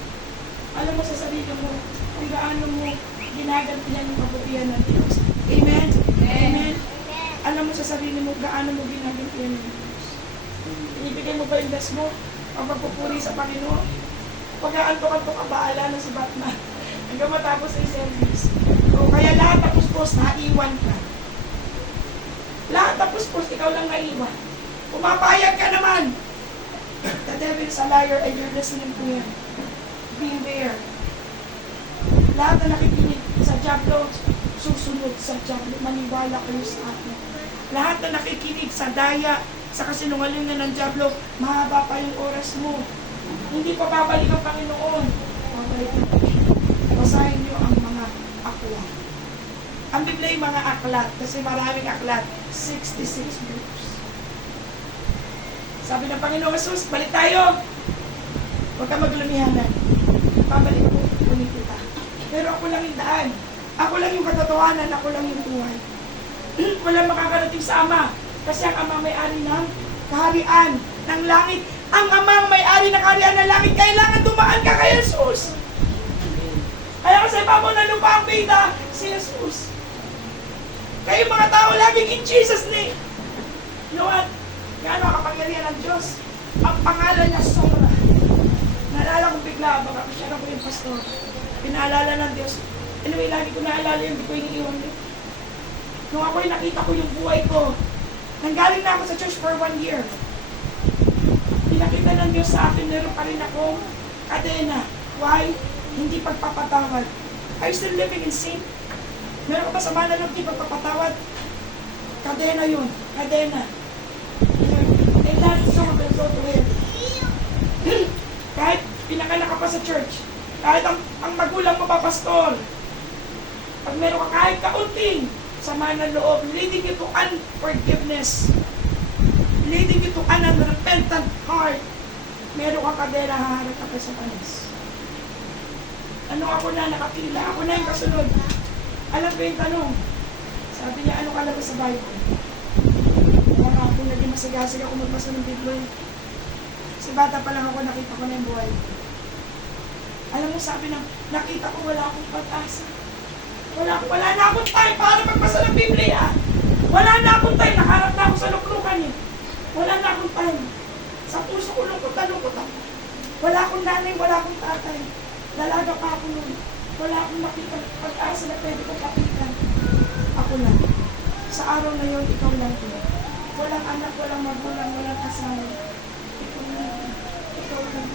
Alam mo sa sarili mo kung gaano mo ginagantihan yung kabutihan ng Diyos. Amen? Amen? Alam mo sa sarili mo gaano mo ginagantihan ng Diyos. Binibigay mo ba yung best mo? Ang magpupuri sa Panginoon? Pag-aantok-antok ka, baala na si Batman. Hanggang matapos sa service. O kaya lahat tapos-pos, naiwan ka. Lahat tapos-pos, ikaw lang naiwan. Pumapayag ka naman. The devil is a liar and you're listening to him. Beware. Lahat na nakikinig sa Diablo, susunod sa Diablo. Maniwala kayo sa akin. Lahat na nakikinig sa daya, sa kasinungalingan ng Diablo, mahaba pa yung oras mo. Hindi pa babalik ang Panginoon. Okay. Basahin niyo ang mga aklat. Ang Biblia ay mga aklat, kasi maraming aklat. 66 books. Sabi ng Panginoon Jesus, balik tayo. Huwag ka maglumihanan. Babalik ko, kunin kita. Pero ako lang yung daan. Ako lang yung katotohanan, ako lang yung buhay. Walang makakarating sa Ama. Kasi ang Ama may-ari ng kaharian ng langit. Ang Ama may-ari ng kaharian ng langit. Kailangan dumaan ka kay Jesus. Kaya kasi ibabaw ng lupa ang bida, si Jesus. Kayo mga tao, laging in Jesus' name. You know what? Gaano kapangyarihan ng Diyos? Ang pangalan niya, Sora. Naalala ko bigla, baka siya na po yung pastor. Pinaalala ng Diyos. Anyway, lagi ko naalala yung hindi ko iniiwan dito. Nung ako'y nakita ko yung buhay ko, nanggaling na ako sa church for 1 year. Pinakita ng Diyos sa akin, meron pa rin akong kadena. Why? Hindi pagpapatawad. Are you still living in sin? Meron ka ba sa mana ng hindi pagpapatawad? Kadena yun. Kadena. And that's so will go to hell. Kahit pinakala ka pa sa church, kahit ang magulang mo pa, pastor, pag meron ka kahit kaunting sama ng loob, leading you to unforgiveness, leading you to an unrepentant heart, meron ka kadena, haharap ka pa sa panis. Ano ako na nakapila? Ako na yung kasunod. Alam ko yung tanong. Sabi niya, ano kalabas sa Bible? Mga ako naging masigasig ako magbasa ng Biblia. Kasi bata pa lang ako, nakita ko na yung buhay. Alam mo, sabi ng, nakita ko wala akong pag-asa. Wala na akong time para magbasa ng Biblia. Wala na akong time, nakaharap na ako sa luklukan eh. Wala na akong time. Sa puso ko lungkot na lungkot ako. Wala akong nanay, wala akong tatay. Dalaga pa ako nun. Wala akong makita pag-asa na pwede kong kapitan. Ako lang. Sa araw na yun, ikaw lang din. Walang anak, walang magulang, walang asawa. Ikaw lang. Ikaw lang.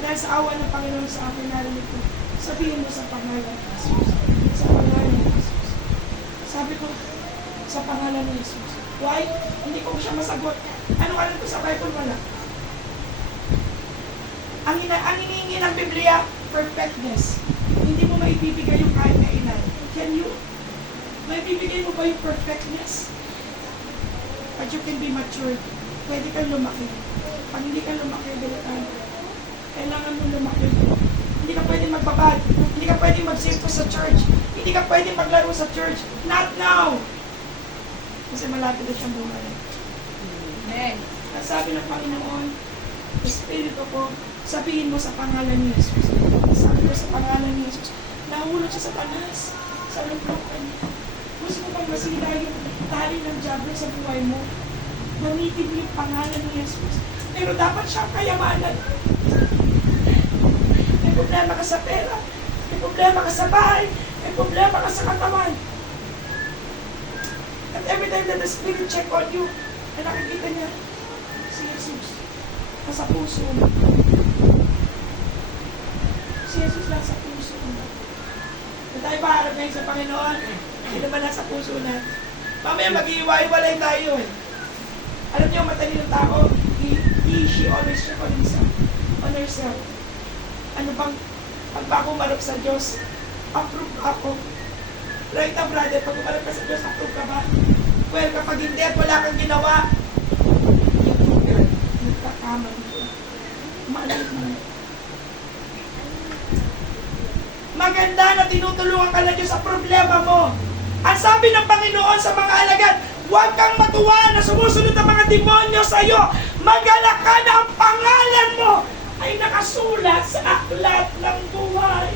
Dahil sa awa ng Panginoon sa akin, narinig ko, sabihin mo sa pangalan ni Jesus. Sa pangalan ni Jesus. Sabi ko, sa pangalan ni Jesus. Why? Hindi ko siya masagot. Ano alam ko sa Bible? Wala. Ang hinihingi ng Biblia, perfectness. Hindi mo maibibigay yung kahit na inay. Can you? Maibibigay mo ba yung perfectness? But you can be mature. Pwede kang lumaki. Pag hindi ka lumaki, delikado. Kailangan mo lumaki. Hindi ka pwede magbabad. Hindi ka pwede magsimpo sa church. Hindi ka pwede maglaro sa church. Not now! Kasi malapit na siyang bumalik. Amen. At sabi ng Panginoon, Espiritu ko, sabihin mo sa pangalan ni Jesus. Sabi ko sa pangalan ni Jesus, nahulog siya sa tanas, sa luplukan niya. Gusto mo bang masila yung tali ng Diablo sa buhay mo? Gamitin mo yung pangalan ni Jesus. Pero dapat siya kayamanan. May problema ka sa pera, may problema ka sa bahay, may problema ka sa katawan. At every time that the Spirit check on you, ay nakikita niya, si Jesus, nasa puso mo. Si Jesus nasa puso mo. Na tayo paharap ngayon sa Panginoon, hindi naman nasa puso natin. Mamaya mag-iiwa-iwalay tayo eh. Alam niyo, matalinong tao, she always check on himself, on herself. Ano bang, pag ba ako umarap sa Diyos, approve ako. Right na brother, pag umarap ka sa Diyos, approve ka ba? Well, kapag hindi at wala kang ginawa, nagkakamali ka. Maalala mo. Maganda na tinutulungan ka na Diyos sa problema mo. Ang sabi ng Panginoon sa mga alagad, huwag kang matuwa na sumusunod ang mga demonyo sa iyo. Magalak ka na ang pangalan mo ay nakasulat sa aklat ng buhay.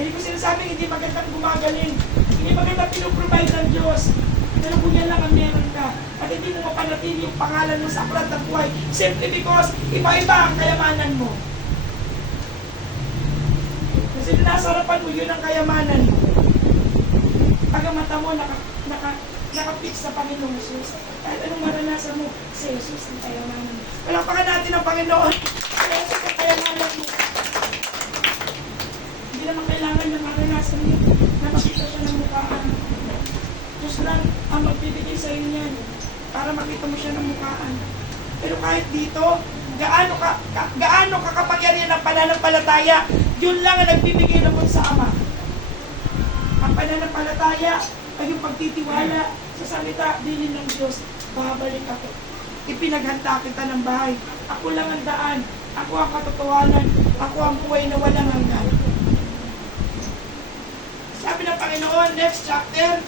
Hindi ko sinasabing hindi magandang gumagaling. Hindi magandang pinuprovide ng Diyos. Pero kung yan lang ang meron ka, at hindi mo mapanatili yung pangalan mo sa aklat ng buhay simply because iba-iba ang kayamanan mo. Kasi nasa harapan mo, yun ang kayamanan mo. Pag ang mata mo nakapix sa Panginoong Jesus, kahit anong maranasan mo, si Jesus ang kayamanan mo. Palakpakan natin ang Panginoon. Si Jesus ang kayamanan mo. Hindi naman kailangan na maranasan niyo na makita siya ng mukhaan. Diyos lang ang magbibigay sa iyo niyan para makita mo siya ng mukhaan. Pero kahit dito, gaano ka kapangyarihan ng pananampalataya, yun lang ang nagbibigay naman sa Ama. Ang pananampalataya ay yung pagtitiwala sa salita, bilin ng Diyos, babalik ako. Ipinaghanda kita ng bahay. Ako lang ang daan. Ako ang katotohanan. Ako ang buhay na walang hanggan. Sabi ng Panginoon, next chapter,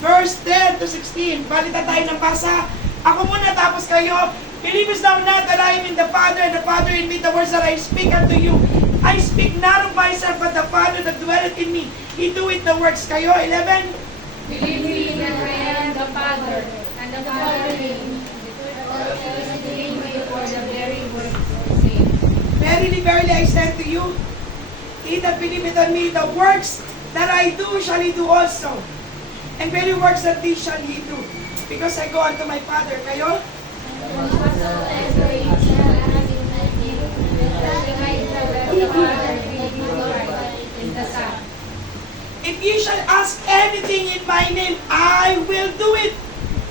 verse 10 to 16. Balita tayo ng basa. Ako muna tapos kayo. Believest thou not that I am in the Father, and the Father in me, the words that I speak unto you. I speak not of myself, but the Father that dwelleth in me. He doeth the works. Kayo, 11. Believe me that I am the Father, and the Father in me. Is doing me for the very works sake. Verily, verily, I say to you, he that believeth on me, the works that I do shall he do also. And very works that these shall he do. Because I go unto my Father. Kayo? Whatsoever ye shall ask in my name, that I might the Father be glorified in the Son. If ye shall ask anything in my name, I will do it.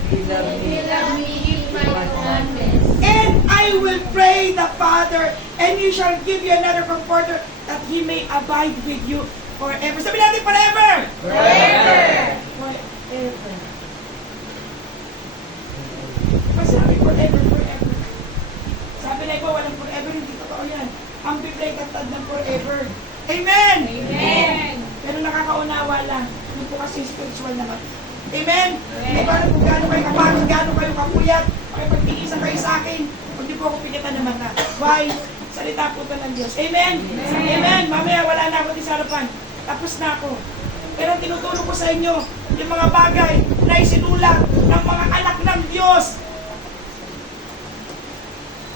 He loved If me. you love me, keep my commandments. And I will pray the Father, and He shall give you another comforter, that He may abide with you forever. Sabi natin forever! Forever. Forever. Pag sabi forever, forever. Sabi na iba, walang forever, hindi totoo yan. Ang Biblia ay katad ng forever. Amen! Amen. Pero nakakaunawa lang. Yung po kasi spiritual naman. Amen? Hindi ba kung gaano kayo kapagod, gaano kayo kapuyat, makipagtigisan kayo sa akin, huwag niyo po ako pigitan ng mata. Why? Salita po ito ng Diyos. Amen? Amen? Mamaya wala na ako di sa harapan. Tapos na ako. Pero tinuturo ko sa inyo yung mga bagay na isinulat ng mga anak ng Diyos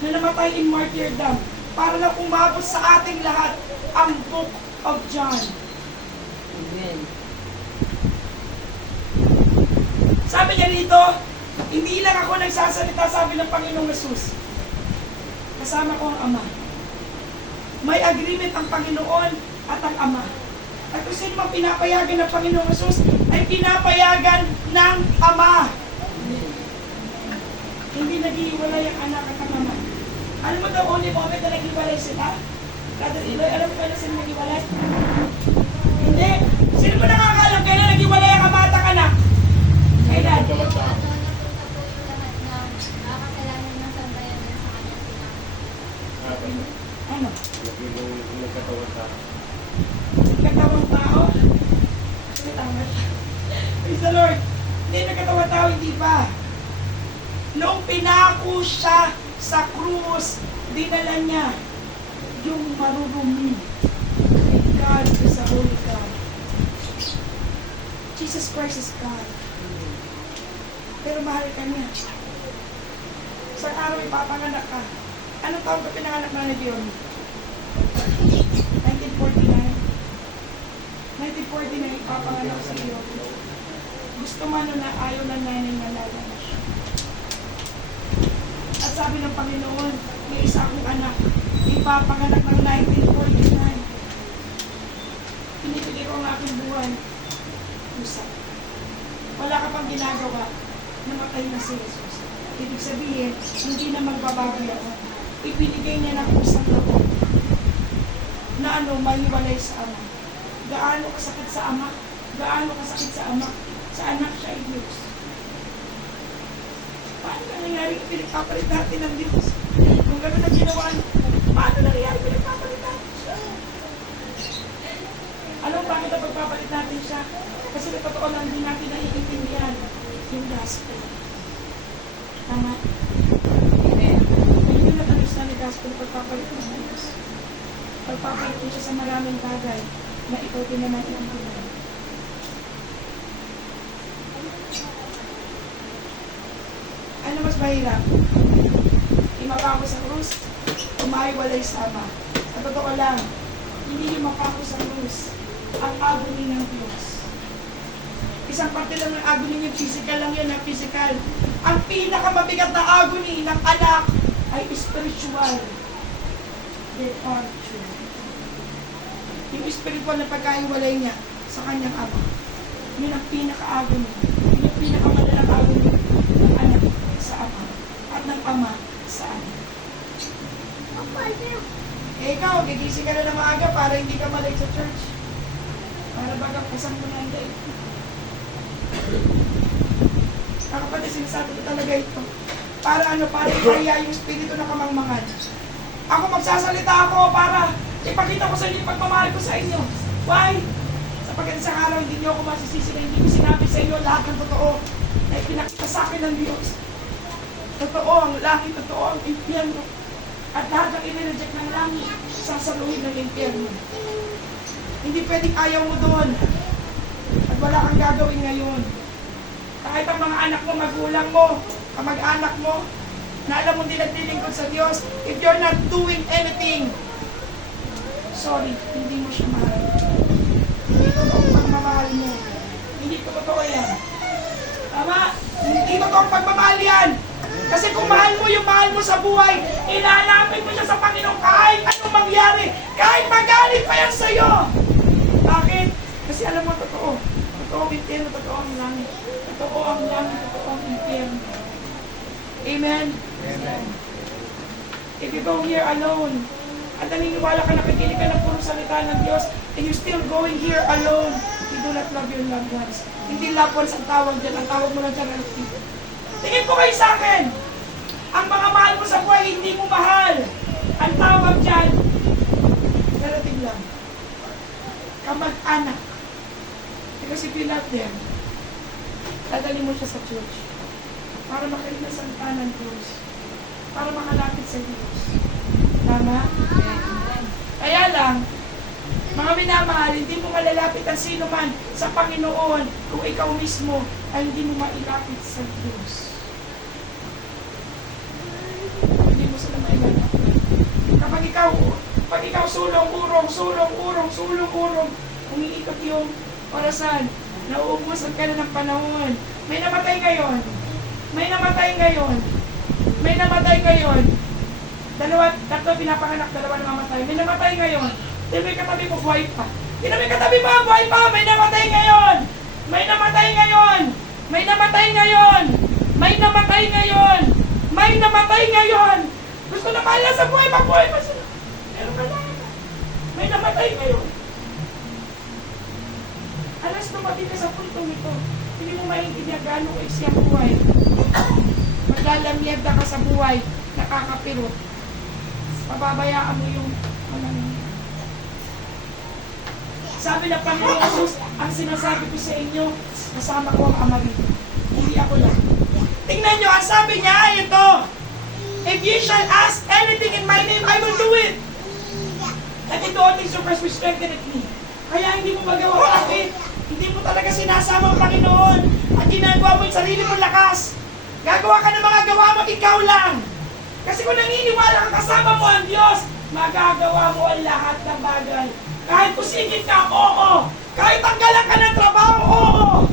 na namatay in martyrdom para lang umabot sa ating lahat ang Book of John. Amen. Sabi niya rito, hindi lang ako nagsasalita, sabi ng Panginoong Jesus. Kasama ko ang Ama. May agreement ang Panginoon at ang Ama. At kung sino mang pinapayagan ng Panginoong Jesus, ay pinapayagan ng Ama. Hindi naghihiwalay ang anak at ang Ama. Alam mo daw, only moment na naghiwalay sila? Brother Iloy, alam mo kailan sila naghiwalay? Hindi. Sino mo nakakaalam kailan naghiwalay ang Ama at ang anak? Kailan? Yung napunta po yung lahat ng kasalanan ng sambayan na sa kanyang pinakain. Ano? Katawang tao? May tama siya. Praise the Lord. Hindi nagkatawang tao, hindi ba? Noong pinako siya sa krus, dinala niya yung marurumi. God is a holy God. Jesus Christ is God. Pero mahal ka niya. Sa araw ipapanganak ka. Anong taon ka pinanganak na ni Dion? 1949. 1949, ipapanganak sa iyo. Gusto man o na ayaw ng nanay na lalala siya. At sabi ng Panginoon, may isa akong anak, ipapanganak ng 1949. Pinipigay ko ang aking buhay. Usa. Wala ka pang ginagawa, namatay na si Jesus. Ibig sabihin, hindi na magbabago ako. Ipinigay niya ng kusang loob na mahiwalay sa Ama. Gaano kasakit sa Ama? Gaano kasakit sa Ama? Sa anak siya ay Diyos. Paano nangyari pinagpapalit natin ng Diyos? Kung gano'n ang ginawa, paano nangyari pinagpapalit natin siya? Alam mo bakit ang pagpapalit natin siya? Kasi na totoo lang din natin naiintindihan yung gospel. Tama? Amen. Hindi na understand yung gospel na pagpapalit ng Diyos. Pagpapalit mo siya sa maraming bagay na ikaw din naman ang buhay. mahirap? Imapako sa krus, umahiwalay sa Ama. Sa totoo lang, hindi yung mapako sa krus ang agony ng Diyos. Isang parte lang ng agony niya, physical lang yan, physical. Ang pinakamabigat na agony ng anak ay spiritual departure. Yung spiritual na pagkahiwalay niya sa kanyang ama. Yun ang pinaka-agony. Yun ang pinakamadalang agony ng anak sa ama. At ng ama sa anak. Eh ikaw, gigising ka na ng maaga para hindi ka malate sa church. Para bagang kasang mo na ang day. Kapatid, sinasabi ko talaga ito. Para ano, para ipaya yung espiritu na kamangmangan. Ako magsasalita ako para ipakita ko sa inyo yung pagmamahal ko sa inyo. Why? Sapagkat isang araw hindi niyo ako masisisi na hindi ko sinabi sa inyo lahat ng totoo na ipinakita sa akin ng Diyos. Totoo ang langit, totoo ang impyerno. At lahat ng inireject ng langit, sasaluhin ng impyerno. Hindi pwedeng ayaw mo doon. At wala kang gagawin ngayon. Kahit ang mga anak mo, magulang mo, kamag-anak mo, na alam mo nila nilingkod sa Diyos, if you're not doing anything, sorry, hindi mo siya mahal. Hindi totoo ang pagmamahal mo. Hindi ko totoo yan. Tama? Hindi totoo ang pagmamahal yan. Kasi kung mahal mo yung mahal mo sa buhay, ilalapit mo siya sa Panginoon kahit anong mangyari, kahit magalit pa yan sa'yo. Bakit? Kasi alam mo, totoo. Totoo ang impyerno, totoo ang langit. Totoo ang langit, totoo ang impyerno. Amen? Amen. If you go here alone, at naniniwala ka, nakikinig ka ng puro salita ng Diyos, and you're still going here alone, you do not love your loved ones. Hindi loved ones ang tawag dyan, ang tawag mo lang dyan relative. Tingin ko kayo sa akin, ang mga mahal mo sa buhay, hindi mo mahal. Ang tawag dyan, relative lang. Kamag-anak. Because if you love them, dadali mo siya sa church para makinig na salita ng Diyos, para makalapit sa Diyos. Tama? Kaya lang, mga minamahal, hindi mo malalapit ang sino man sa Panginoon kung ikaw mismo ay hindi mo mailapit sa Diyos. Hindi mo sila mailapit. Pag ikaw sulong-urong, umiikot yung orasan, nauubusan ka na ng panahon. May namatay ngayon. Tatlo pinapanganak, dalawa namamatay. May namatay ngayon. Di may katabi mo, buhay pa. Di na may katabi mo, buhay pa. May namatay ngayon. Gusto na pala sa buhay, mabuhay pa sila. Meron ka lang. May namatay ngayon. Alas dumating ka sa puntong ito. Hindi mo maintindihan gano'ng iksi ang buhay. Maglalamyag ka sa buhay, nakakapirot. Pababayaan mo yung sabi ng Panginoon Jesus, ang sinasabi ko sa inyo, kasama ko ang Ama rito. Hindi ako lang. Tingnan nyo, ang sabi niya ay ito, if ye shall ask anything in my name, I will do it. And ito ang things which strengthened me. Kaya hindi mo magawa. Bakit? Hindi mo talaga sinasama ang Panginoon at ginagawa mo yung sarili mong lakas. Gagawa ka ng mga gawa mo, ikaw lang. Kasi kung naniniwala kang kasama mo ang Diyos, magagawa mo ang lahat ng bagay. Kahit pusigin ka, oo. Kahit tanggalan ka ng trabaho, oo.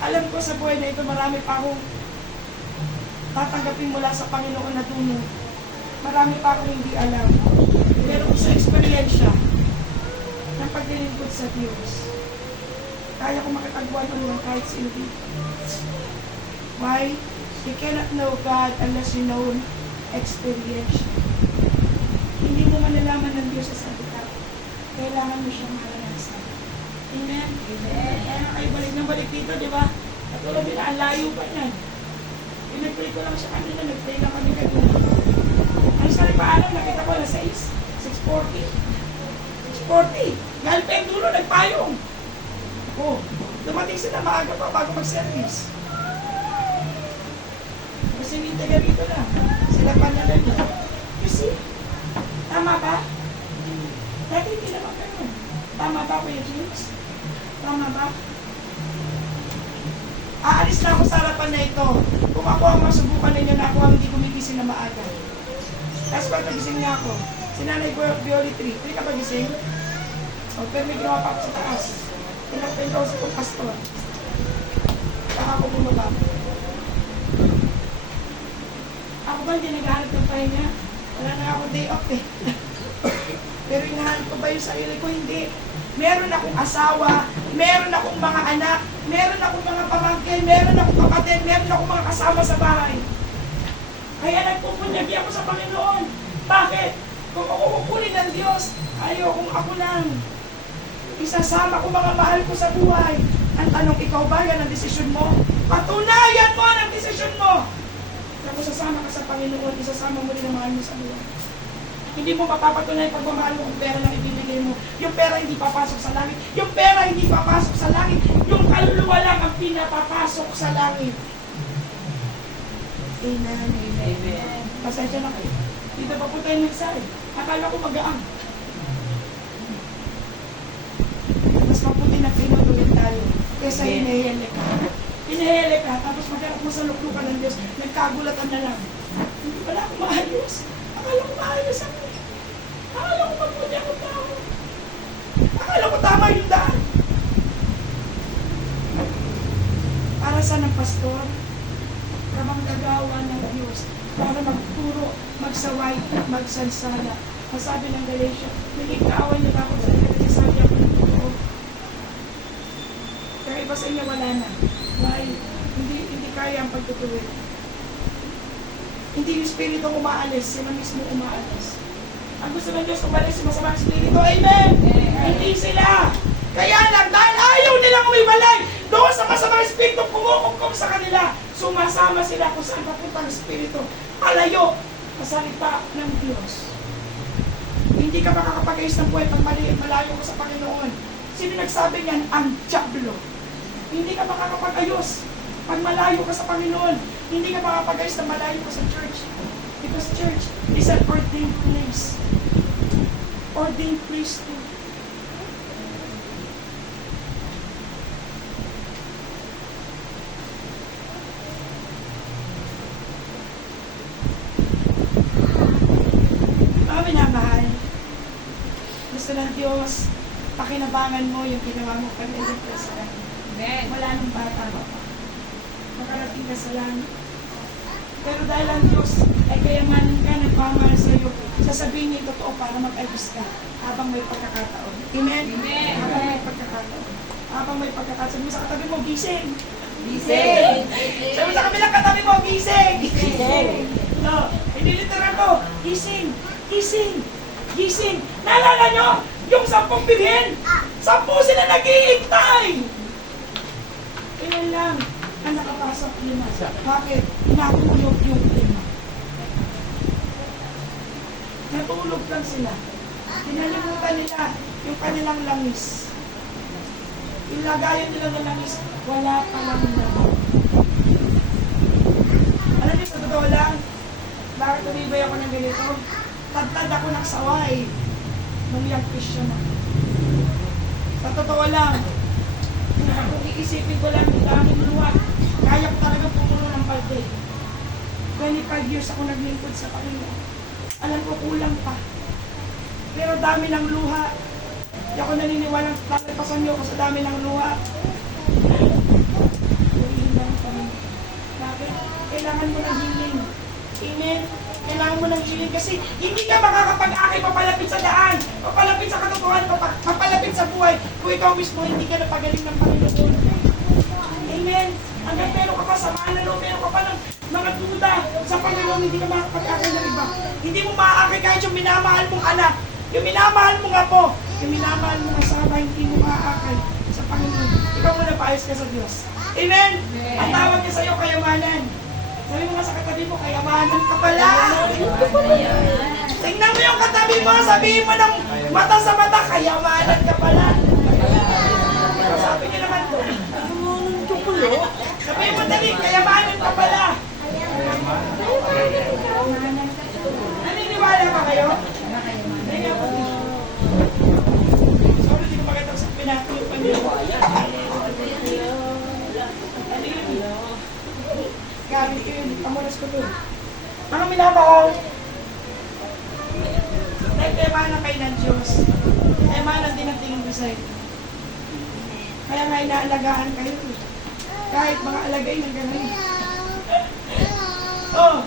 Alam ko sa buhay na ito, marami pa akong tatanggapin mula sa Panginoon na tunay. Marami pa akong hindi alam. Pero sa eksperyensya ng paglilingkod sa Diyos, kaya ko makitagwan ng kahit sino dito. Why? You cannot know God unless you know experience. Hindi mo malalaman ng Diyos sa salita. Kailangan mo siyang malalasan. Amen? Amen. Kaya kayo balik dito, di ba? Katulad nila, ang layo pa yan. Pinag-pray ko lang siya kanina, nag-pray lang kami kanina. Ang sa paalam, nakita ko na 6:40. 6:40. Galing pa yung dulo, nagpayong. Oh, dumating sila maaga pa bago mag-service. Kasi hindi taga rito na. Sila pa na lang. You see? Tama ba? Dati hindi naman ganun. Tama ba, Kuya James? Tama ba? Aalis na ako sa harapan na ito. Kung ako ang masubukan ninyo na ako ang hindi gumigising na maaga. Tapos pag nagising niya ako, si Nanay Violi 3, hindi ka ba gising? O, pero may ginawa pa ako sa taas. Tinapin ko sa pastor. Saka ako bumaba. Ako ba hindi naghahanap ng pahinga? Wala na akong day off eh. Pero hinahanap ko ba yung sarili ko? Hindi. Meron akong asawa, meron akong mga anak, meron akong mga pamangkin, meron akong kapatid, meron akong mga kasama sa bahay. Kaya nagpupunyagi ako sa Panginoon. Bakit? Kung ako kukunin ng Diyos, ayaw kung ako lang. Isasama ko mga mahal ko sa buhay. Ang tanong, ikaw ba? Yan ang desisyon mo? Patunayan mo ang desisyon mo. Kung sasama ka sa Panginoon, isasama mo rin ang mahal mo sa buhay. Hindi mo mapapatunayan pagmamahal mo kung pera lang ibibigay mo. Yung pera hindi papasok sa langit. Yung pera hindi papasok sa langit. Yung kaluluwa lang ang pinapapasok sa langit. Amen. Amen. Pasensya na kayo. Dito pa po tayo nagsabi. Akala ko magaan. Mas mabuti na pinutuloy tayo kesa hinihele ka. Hinihele ka, tapos maghanap mo sa luklukan ng Diyos, nagkagulatan na lang. Hindi pala ako maayos. Akala ko maayos ako. Akala ko mabuti ako tao. Akala ko tama yung daan. Para saan ang pastor? Kamang gagawa ng Diyos para magturo, magsaway, magsansala. Masabi ng Galatia, naging-kaaway niyo ba ako sa inyo? Sabi ako ng totoo. Pero iba sa inyo wala na. Why? Hindi kaya ang pagtutuloy. Hindi yung Espiritu umaalis, sila mismo umaalis. Ang gusto ng Diyos umalis yung masamang Espiritu. Amen! Hindi sila. Kaya lang, dahil ayaw nilang umibalay, doon sa masamang Espiritu, kumukukom sa kanila. Sumasama sila kung saan papunta ang Espiritu. Alayo sa salita ng Diyos. Hindi ka makakapag-ayos ng buhay pag malayo ko sa Panginoon. Sino nagsabi niyan? Ang Diablo. Hindi ka makakapag-ayos pag malayo ka sa Panginoon. Hindi ka makakapag-ayos na malayo ka sa church. Because church is an ordained place. Ordained place too. Mga minamahal, gusto ng Diyos, pakinabangan mo yung ginawa mo pag-edit ka sa langit. Amen. Wala nang bata pa. Makarating ka sa langit. Pero dahil ang Diyos ay kayamanin ka, nagpamahal sa iyo, sasabihin niya totoo para mag-ayos ka habang may pagkakataon. Amen? Amen. Habang may pagkakataon. Habang may pagkakataon. Sabi mo sa katabi mo, gising! Gising! Sabi mo sa kabilang katabi mo, gising! Gising! No, hindi literal ko, gising! Gising! Gising! Naalala nyo? Yung 10 birhen! 10 sila nag-iintay! Ilan lang ang nakapasok 5. Bakit? Natulog yung 5. Natulog lang sila. Kinalimutan nila yung kanilang langis. Yung lagayan nila ng langis, wala pa lang naman. Alam niyo, sa totoo lang, bakit tumibay ako ng ganito? Tad ako ng saway nung young Christian ako. Sa totoo lang, kung iisipin ko lang yung daming luwag, kaya ko talaga pumuno ng balde. 25 years ako naglingkod sa Panginoon. Alam ko kulang pa. Pero dami ng luha. Hindi ako naniniwalang tatapasan niyo ko sa dami ng luha. Purihin lang kami. Bakit? Kailangan mo ng healing. Amen? Kailangan mo ng healing kasi hindi ka makakapag-akay papalapit sa daan, papalapit sa katotohanan, papalapit sa buhay kung ikaw mismo hindi ka napagaling ng Panginoon. Amen? Hanggang meron ka pa sa manalo, meron ka pa ng mga duda sa Panginoon, hindi ka makakapag-akay ng iba. Hindi mo maaakay kahit yung minamahal mong anak, yung minamahal mong apo, yung minamahal mong asawa, hindi mo maaakay sa Panginoon. Ikaw muna paayos ka sa Diyos. Amen? Ang tawag niya sa iyo, kayamanan. Sabi mo nga sa katabi mo, kayamanan ka pala. Tingnan mo yung katabi mo, sabihin mo ng mata sa mata, kayamanan ka pala. Sabi niyo naman to. Sabihin mo dali, kayamanan ka pala. Naniniwala ba kayo? Kaya po. Sorry, hindi ko magandang sa pinatuloy pa niyo. Ano yun? gamit ko yun. Pamunas ko to. Ano minamahal? Dahil kayamanan kayo ng Diyos. Kayamanan din ang tingin ko sa'yo. Kaya nga inaalagaan kayo. Kahit mga alagay ng ganun. Oh.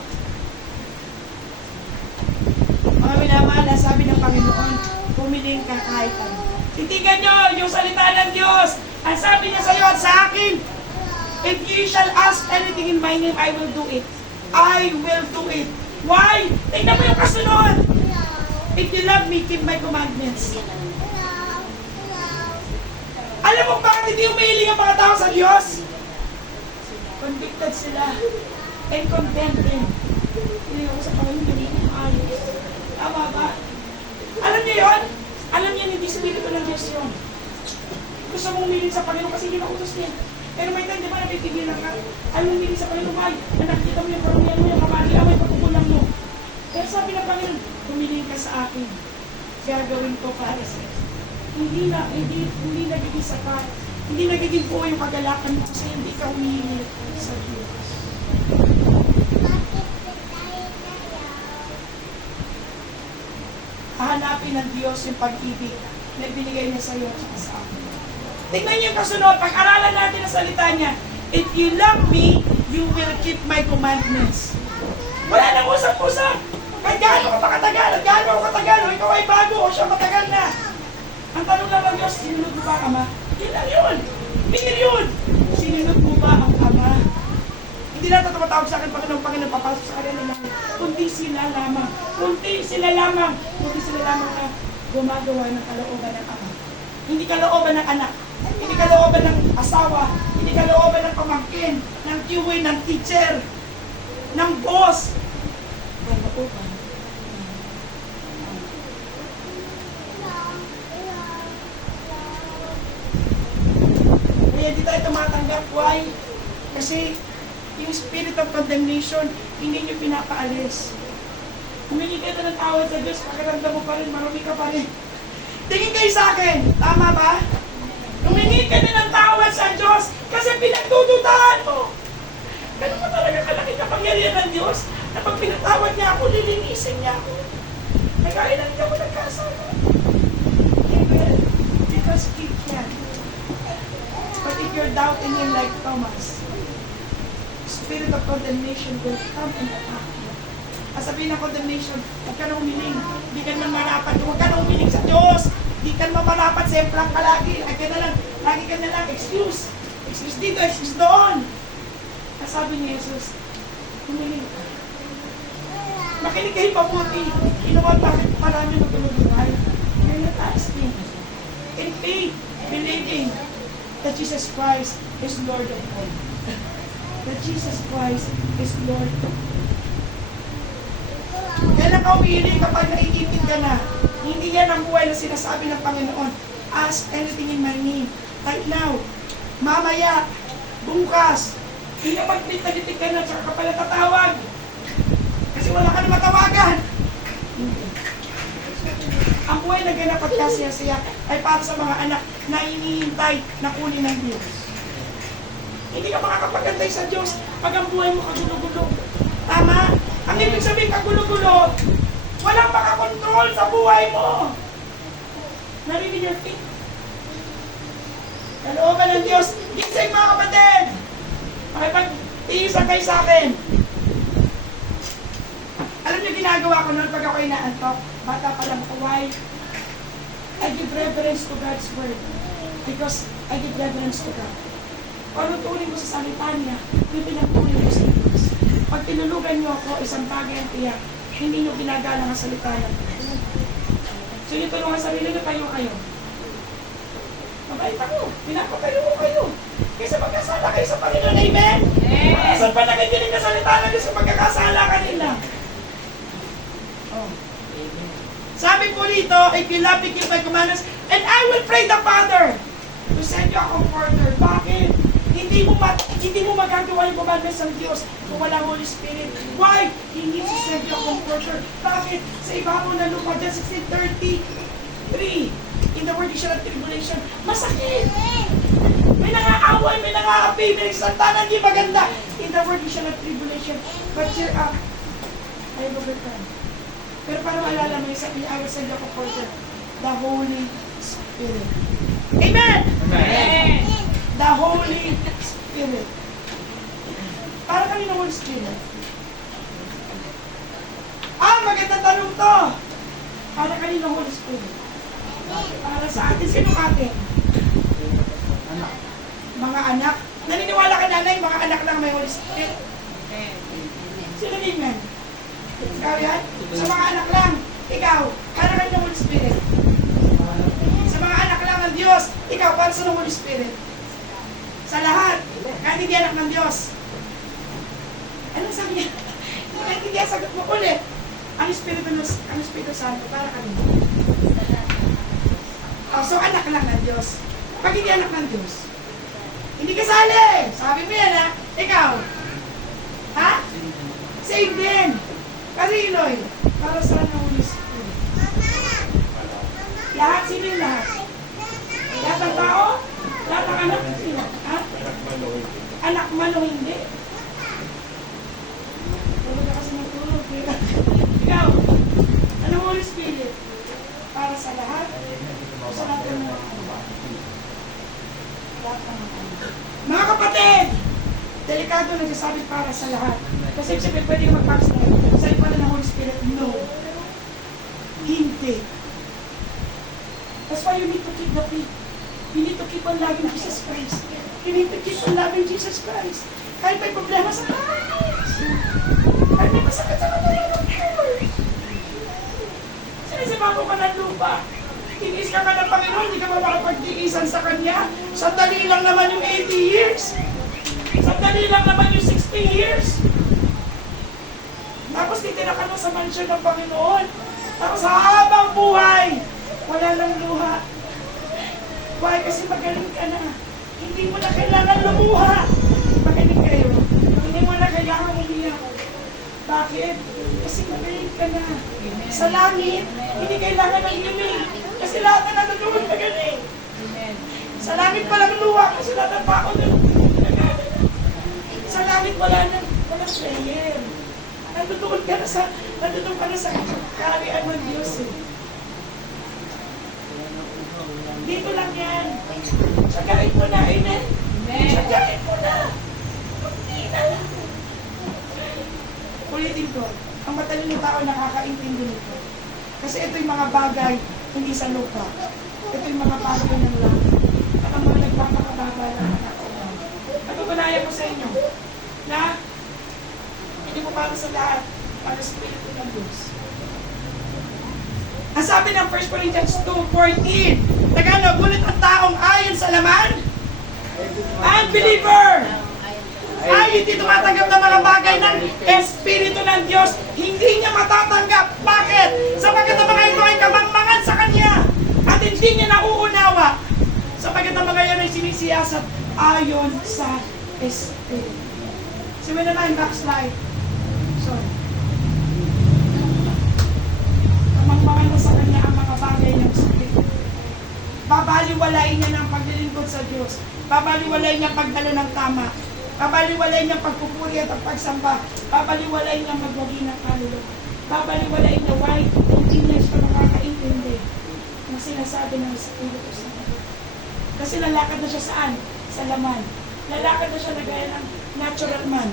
Mga minamahal, sabi ng Panginoon, pumiling ka kahit ano. Titigan nyo yung salita ng Diyos. Ang sabi niya sa'yo at sa akin, if you shall ask anything in my name, I will do it. I will do it. Why? Tingnan mo yung kasunod. If you love me, keep my commandments. Alam mo bakit hindi umihiling ang mga tao sa Diyos? Convicted sila. And content din. Hindi ako sa Panginoon, hindi mo maayos. Tama ba? Alam niyo yun? Alam niya hindi Espiritu ng Diyos yun. Gusto mong umiling sa Panginoon kasi hindi nautos niya. Pero may time, di ba, napipigilan ka? Ayaw mong umiling sa Panginoon, ay, nakikita mo yung karumihan mo, yung kamali, may pagkukulang mo. Pero sabi ng Panginoon, umiling ka sa akin. Gagawin ko para sa iyo. Hindi nagiging sapat. Hindi nagiging buo yung kagalakan mo kasi hindi ka umiling sa Diyos. Hahanapin ng Diyos yung pag-ibig na binigay niya sa iyo at sa akin. Tingnan niyo yung kasunod, pag-aralan natin ang salita niya, if you love me, you will keep my commandments. Wala nang usap-usap. Kahit gaano ka pa katagal, at gaano ka katagal, o ikaw ay bago, o siya matagal na. Ang tanong lang ng Diyos, sinunod mo ba ang Ama? Yun lang yun. Bigil yun. Sinunod mo ba ang Ama? Hindi na ito tumatawag sa akin, Panginoon, papasok sa kanila lang. Kundi sila lamang. Kundi sila lamang na gumagawa ng kalooban ng Ama. Hindi kalooban ng anak. Hindi kalooban ng asawa. Hindi kalooban ng pamangkin, ng QA, ng teacher, ng boss. Kalooban. Kaya hindi tayo tumatanggap. Why? Kasi yung spirit of condemnation, hindi nyo pinapaalis. Humingi ka na ng tawad sa Diyos, pakiramdam mo pa rin, marumi ka pa rin. Tingin kayo sa akin, tama ba? Humingi ka na ng tawad sa Diyos kasi pinagdududahan mo. Ganun pa talaga kalaki kapangyarihan ng Diyos na pag pinatawad niya ako, lilinisin niya ako. Nagkaya na hindi ako nagkasama. Amen. Because He can. But if you're doubting Him like Thomas, spirit of condemnation will come and attack you. Ang sabihin ng condemnation, huwag ka na umiling. Hindi ka na marapat. Huwag ka na umiling sa Diyos. Hindi ka na marapat. Semplang ka lagi. Lagi ka na lang. Excuse. Excuse dito, excuse doon. Ang sabi ni Jesus, umiling ka. Makinig kayo mabuti. Inuwag bakit marami magulong-buhay. You're not asking. In faith, believing that Jesus Christ is Lord of all. That Jesus Christ is Lord of all. Kailan ka umihiling kapag naiipin ka na? Hindi yan ang buhay na sinasabi ng Panginoon. Ask anything in my name. Right now. Mamaya. Bukas. Hindi na magpitig ka na, tsaka ka pala tatawag. Kasi wala ka na matawagan. Ang buhay na ganap at kasiya-siya ay para sa mga anak na hinihintay na kunin ng Diyos. Hindi ka makakapagantay sa Diyos pag ang buhay mo kagulo-gulo. Tama? Ang ibig sabihin kagulo-gulo, walang makakontrol sa buhay mo. Narinig your feet. Kalooban ng Diyos. Gising mga kapatid! Makipag-iisan kayo sa akin. Alam niyo ginagawa ko noon pag ako inaantok? Bata pa lang ako. Why? I give reverence to God's word. Because I give reverence to God. Kung tuloy mo sa salita niya, yung pinagtuloy mo sa Diyos. Pag tinulugan niyo ako, isang bagay ang tiyak, hindi niyo ginagalang ang salita ng Diyos. So yung tulungan sa sarili niyo, kayo. Mabait ako, pinapatayo ko kayo. Kaysa magkasala kayo sa Panginoon, amen? Yes. Saan pa nakikinig na salita ng Diyos kung magkakasala kanila? Oh. Sabi po dito, if you love me, keep my commandments, and I will pray the Father to send you a comforter. Bakit? Hindi mo magagawa yung commandments ng Diyos kung wala Holy Spirit. Why? He needs to send you a comforter. Bakit? Sa ibabaw ng lupa, John 16:33, in the word you shall have tribulation. Masakit! May nangaaway, may nangaapi, may nagsantanan, di maganda. In the world, you shall have tribulation, but cheer up. I have overcome. Pero para maalala mo, I will send you a comforter, the Holy Spirit. Amen! Amen. The Holy Spirit. Para kami ng Holy Spirit. Magandang tanong to. Para kami ng Holy Spirit. Para sa atin, sino atin? Mga anak. Naniniwala ka nanay, mga anak lang may Holy Spirit. Sino amen? Ikaw yan? Sa mga anak lang. Ikaw, para kami ng Holy Spirit. Sa mga anak lang ng Diyos, ikaw, para sa ng Holy Spirit. Sa lahat, kahit hindi anak ng Diyos. Anong sabi niya? Kahit hindi sagot mo ulit. Ang Espiritu Santo, para kami. So, anak lang ng Diyos. Pag hindi anak ng Diyos, hindi kasali. Sabi mo yan, ha? Ikaw. Ha? Same din. Karinoy. Para sa Holy Spirit. Lahat, sino yung lahat? Lahat ng tao? Lahat ng anak? Sino? Ha? Anak man o hindi? Tulog ka kasi ng tulog. Ikaw, ano Holy Spirit? Para sa lahat? Sa lahat ng mga anak. Lahat ng mga anak. Mga kapatid! Delikado nagsasabi para sa lahat. Kasi siyempre pwede kang mag-backslide. Sa'yo pala ng Holy Spirit, no. Hindi. That's why you need to keep the faith. You need to keep on loving Jesus Christ. You need to keep on loving Jesus Christ. Kahit may problema sa lives. Kahit may masakit sa katawan ng Lord. Sinisipapo ka ng lupa. Tinis ka ng Panginoon, hindi ka ba makapagtiisan sa Kanya? Sandali lang naman yung 80 years. Sandali lang naman yung 60 years. Tapos titira ka na sa mansyon ng Panginoon. Tapos habang buhay, wala lang luha. Why? Kasi magaling ka na. Hindi mo na kailangan lumuha. Magaling kayo. Hindi mo na kailangan umiyak. Bakit? Kasi magaling ka na. Sa langit, hindi kailangan ng inumin. Kasi lahat na natutunan magaling. Sa langit walang luha kasi lahat ng tao nagaling. Sa langit walang prayer. Natutunan ka na sa kaharian ng Diyos eh. Dito lang yan. Tsagain mo na, amen? Tsagain mo na. Hindi na. Ulitin ko, ang matalino tao nakakaintindi nito. Kasi ito yung mga bagay hindi sa lupa. Ito yung mga bagay ng langit. At ang mga nagpapakababa ng nakakaunawa. At upunaya ko sa inyo na hindi mo para sa lahat, para sa Espiritu ng Diyos. Ang sabi ng 1 Corinthians 2:14, Tagalog, ngunit ang taong ayon sa laman, unbeliever, ay hindi tumatanggap ng mga bagay ng Espiritu ng Diyos, hindi niya matatanggap. Bakit? Sapagkat ang mga ito ay kamangmangan sa Kanya at hindi niya nauunawa. Sapagkat ang mga yan ay sinisiyasat ayon sa Espiritu. So when naman backslide, sorry. Kamangmangan na sa Kanya ang mga bagay ng Espiritu. Babaliwalain niya ng paglilingkod sa Diyos. Babaliwalain niya pagdala ng tama. Babaliwalain niya pagpupuri at pagsamba. Babaliwalain niya magwagi ng kaluluwa. Babaliwalain niya why hindi niya siya makakaintindi ng sinasabi ng Espiritu Santo. Kasi lalakad na siya saan? Sa laman. Lalakad na siya na gaya ng natural man.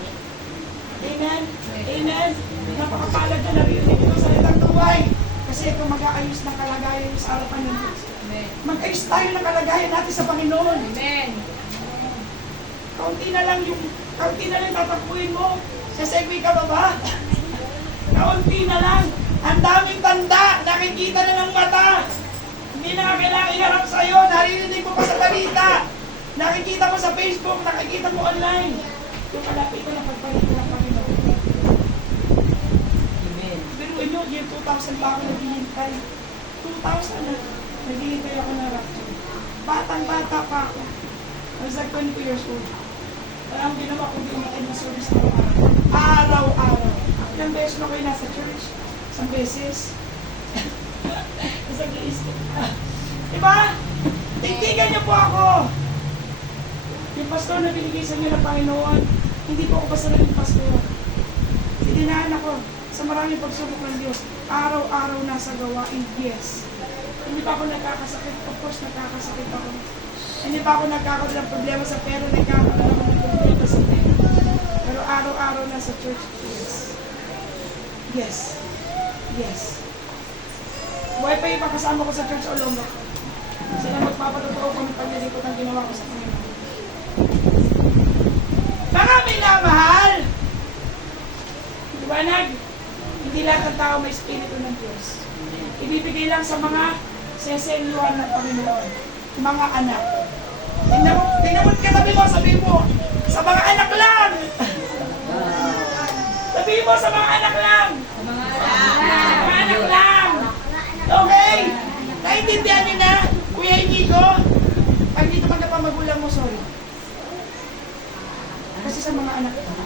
Amen? Amen? Napakapalag na narinig ito sa litang tuway. Kasi ito mag-aayos ng kalagayan sa harapan ng Diyos. Mag-ayos tayo ng kalagayan natin sa Panginoon. Amen. Kaunti na lang tatakbuhin mo. Sasegway ka ba? Kaunti na lang. Ang daming tanda. Nakikita na ng mata. Hindi na kailangan iharap sa'yo. Naririnig mo pa sa balita. Nakikita mo sa Facebook. Nakikita mo online. Yung kalapit ko na pagbalik ko ng Panginoon. Amen. Pero inyo, year 2000 pa ako naghihintay. 2000 na. Naghihintay ako na rapture. Batang-bata pa ako. I was like 22 years old. Wala akong ginawa kung di umatay ng service araw-araw. Araw-araw. Ilang beses na kayo nasa church? Isang beses. Isang beses. Diba? Tigtigan niyo po ako. Yung pastor na binigay sa inyo ng Panginoon, hindi po ako basta naging pastor. Idinaan ako sa maraming pagsubok ng Diyos. Araw-araw nasa gawain, yes. Hindi pa ako nagkakasakit. Of course, nagkakasakit ako. Hindi pa ako nagkakaroon ng problema sa pera. Nagkakaroon ako ng problema sa pera. Pero araw-araw nasa church, yes. Yes. Yes. Buhay pa yung kasama ko sa church o lomba. Sila magpapatotoo kung ang paglilipot ang ginawa ko sa Panginoon. Mga minamahal! Liwanag, hindi lahat ng tao may espiritu ng Diyos. Ibibigay lang sa mga seselyuhan ng Panginoon, mga anak. Tingnan mo katabi mo, sabihin mo, sa mga anak lang! Sabihin mo, sa mga anak lang! Sa mga anak lang! Okay? Naintindihan niyo na, Kuya Inigo? Pag dito ka pa magulang mo, sorry. Kasi sa mga anak ko,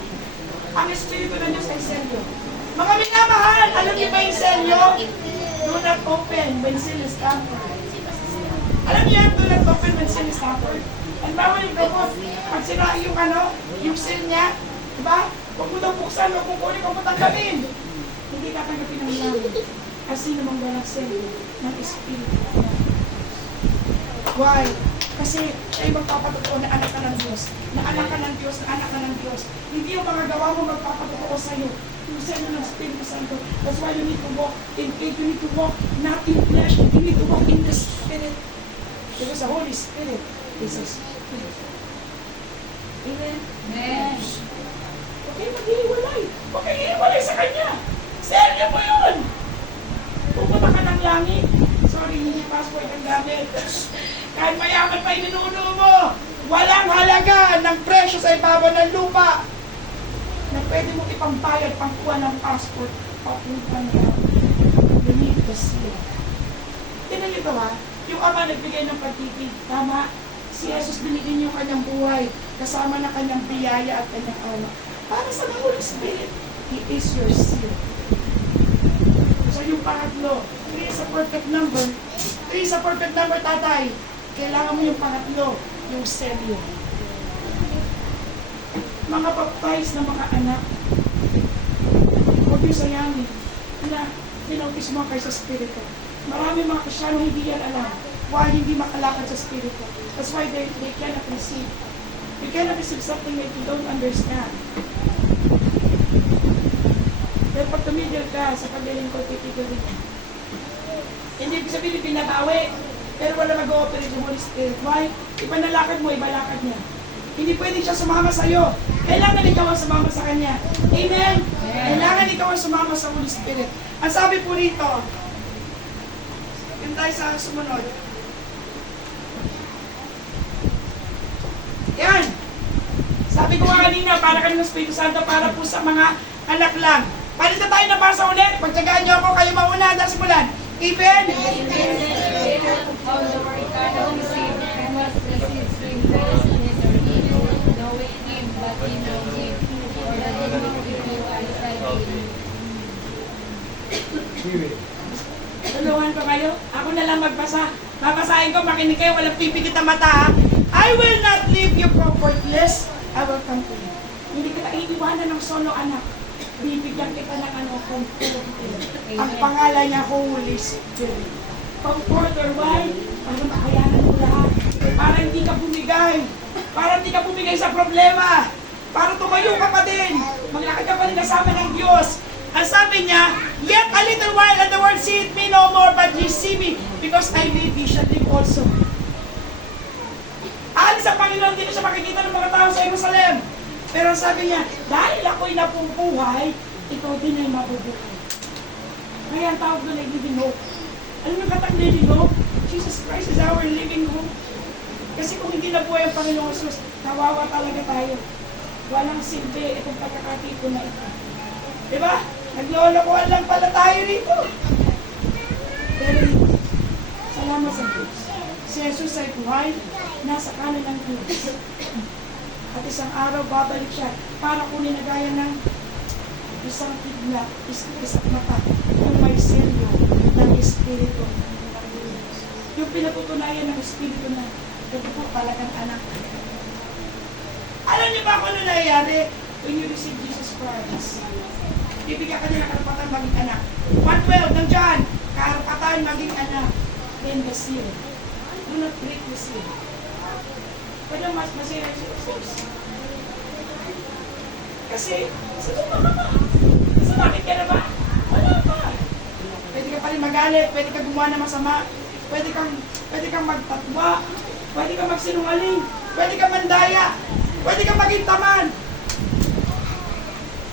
ang espiritu ng Diyos ay selyo. Mga minamahal, alam niyo ba yung selyo? Do not open when sin is tampered. Alam niyo yan, do not open when sin is tampered. Ang bawal yung gamot, pag sira yung yung seal niya, diba? Huwag mo daw buksan, huwag mo kunin, huwag mo tanggalin. Hindi katanggapin ng langit. Kasi namang walang selyo ng espiritu. Why? Kasi siya yung magpapatotoo na anak ka ng Diyos, na anak ka ng Diyos, na anak ka ng Diyos. Hindi yung mga gawa mo magpapatotoo sa'yo. Yung sa'yo ng Espiritu Santo. That's why you need to walk in faith. You need to walk not in flesh. You need to walk in the Spirit. Because the Holy Spirit is a Spirit. Amen? Amen. Okay, mag-iiwalay. Huwag kang iiwalay sa Kanya. Seryo mo yun. Pupunta ka ng langit. Sorry, hindi passport ang gamit. Kahit mayaman pa inuuno mo, walang halaga ng presyo sa ibabaw ng lupa na pwede mo ipambayad pangkuha ng passport papunta na you need to see. Tinan niyo ito ha, yung Ama nagbigay ng pag-ibig, tama? Si Jesus binigyan niyo kanyang buhay, kasama ng kanyang biyaya at kanyang awa. Para sa Holy Spirit, He is your seal. So yung pangatlo, 3 is a perfect number. 3 is a perfect number, tatay. Kailangan mo yung pangatlo, yung selyo. Mga baptize na mga anak, huwag yung sayangin na tinautis mo kayo sa Espiritu. Marami mga Kristyano hindi yan alam why hindi makalakad sa Espiritu. That's why they cannot receive. You cannot receive something that you don't understand. Pero pag tumigil ka sa paglilingkod, titigil din. Hindi sabihin binabawi. Pero wala mag-ooperate yung Holy Spirit. Why? Iba na lakad mo, iba lakad niya. Hindi pwede siya sumama sa iyo. Kailangan ikaw ang sumama sa Kanya. Amen? Kailangan ikaw ang sumama sa Holy Spirit. Ang sabi po rito, yun tayo sa sumunod. Yan. Sabi ko nga kanina, para kami ng Espiritu Santo, para po sa mga anak lang. Palit na tayo na basa ulit. Pagtsagaan niyo ako, kayo mauna dahil simulan. Amen? Of the word God of the seed, and was the seed being placed in his original, knowing him, but he know him, for that he will give you eyesight in him. Tulungan ko kayo. Ako na lang magbasa. Babasahin ko, makinig kayo, walang pipikit ang mata ha. I will not leave you comfortless. I will come to you. Hindi kita iiwanan ng solo anak. Bibigyan kita ng comforter. Ang pangalan niya, Holy Spirit. Comforter, why? Para makayanan mo lahat. Para hindi ka bumigay. Para hindi ka bumigay sa problema. Para tumayo ka pa din. Maglakad ka pa rin kasama ng Diyos. Ang sabi niya, yet a little while and the world seeth me no more, but ye see me, because I live, ye shall live also. Aalis sa Panginoon, hindi na siya makikita ng mga tao sa Jerusalem. Pero sabi niya, dahil ako'y napupuhay, ikaw din ay mabubuhay. Kaya ang tawag doon ay living hope. Alam mo katang living hope? Jesus Christ is our living hope. Kasi kung hindi nabuhay ang Panginoong Jesus, kawawa talaga tayo. Walang silbi itong pagkakatipon na ito. Diba? Naglolokohan lang pala tayo rito. Pero salamat sa Diyos. Si Jesus ay buhay, nasa kanan ng Diyos. At isang araw, babalik siya para kunin na gaya ng isang kidnap, isang mata, yung may selyo ng Espiritu ng Diyos. Yung pinatutunayan ng Espiritu na ito po talagang anak. Alam niyo ba kung ano nangyayari? When you receive Jesus Christ, bibigyan ka nila karapatan maging anak. 1:12, nandiyan, karapatan maging anak. Then the seal. Do not break the seal. Pwede mas masira si Jesus. Kasi, saan ka? Sumakit ka na ba? Wala pa. Pwede ka pa rin magalit, pwede ka gumawa ng masama, pwede kang magtatwa, pwede kang magsinungaling, pwede kang mandaya, pwede kang maging taman.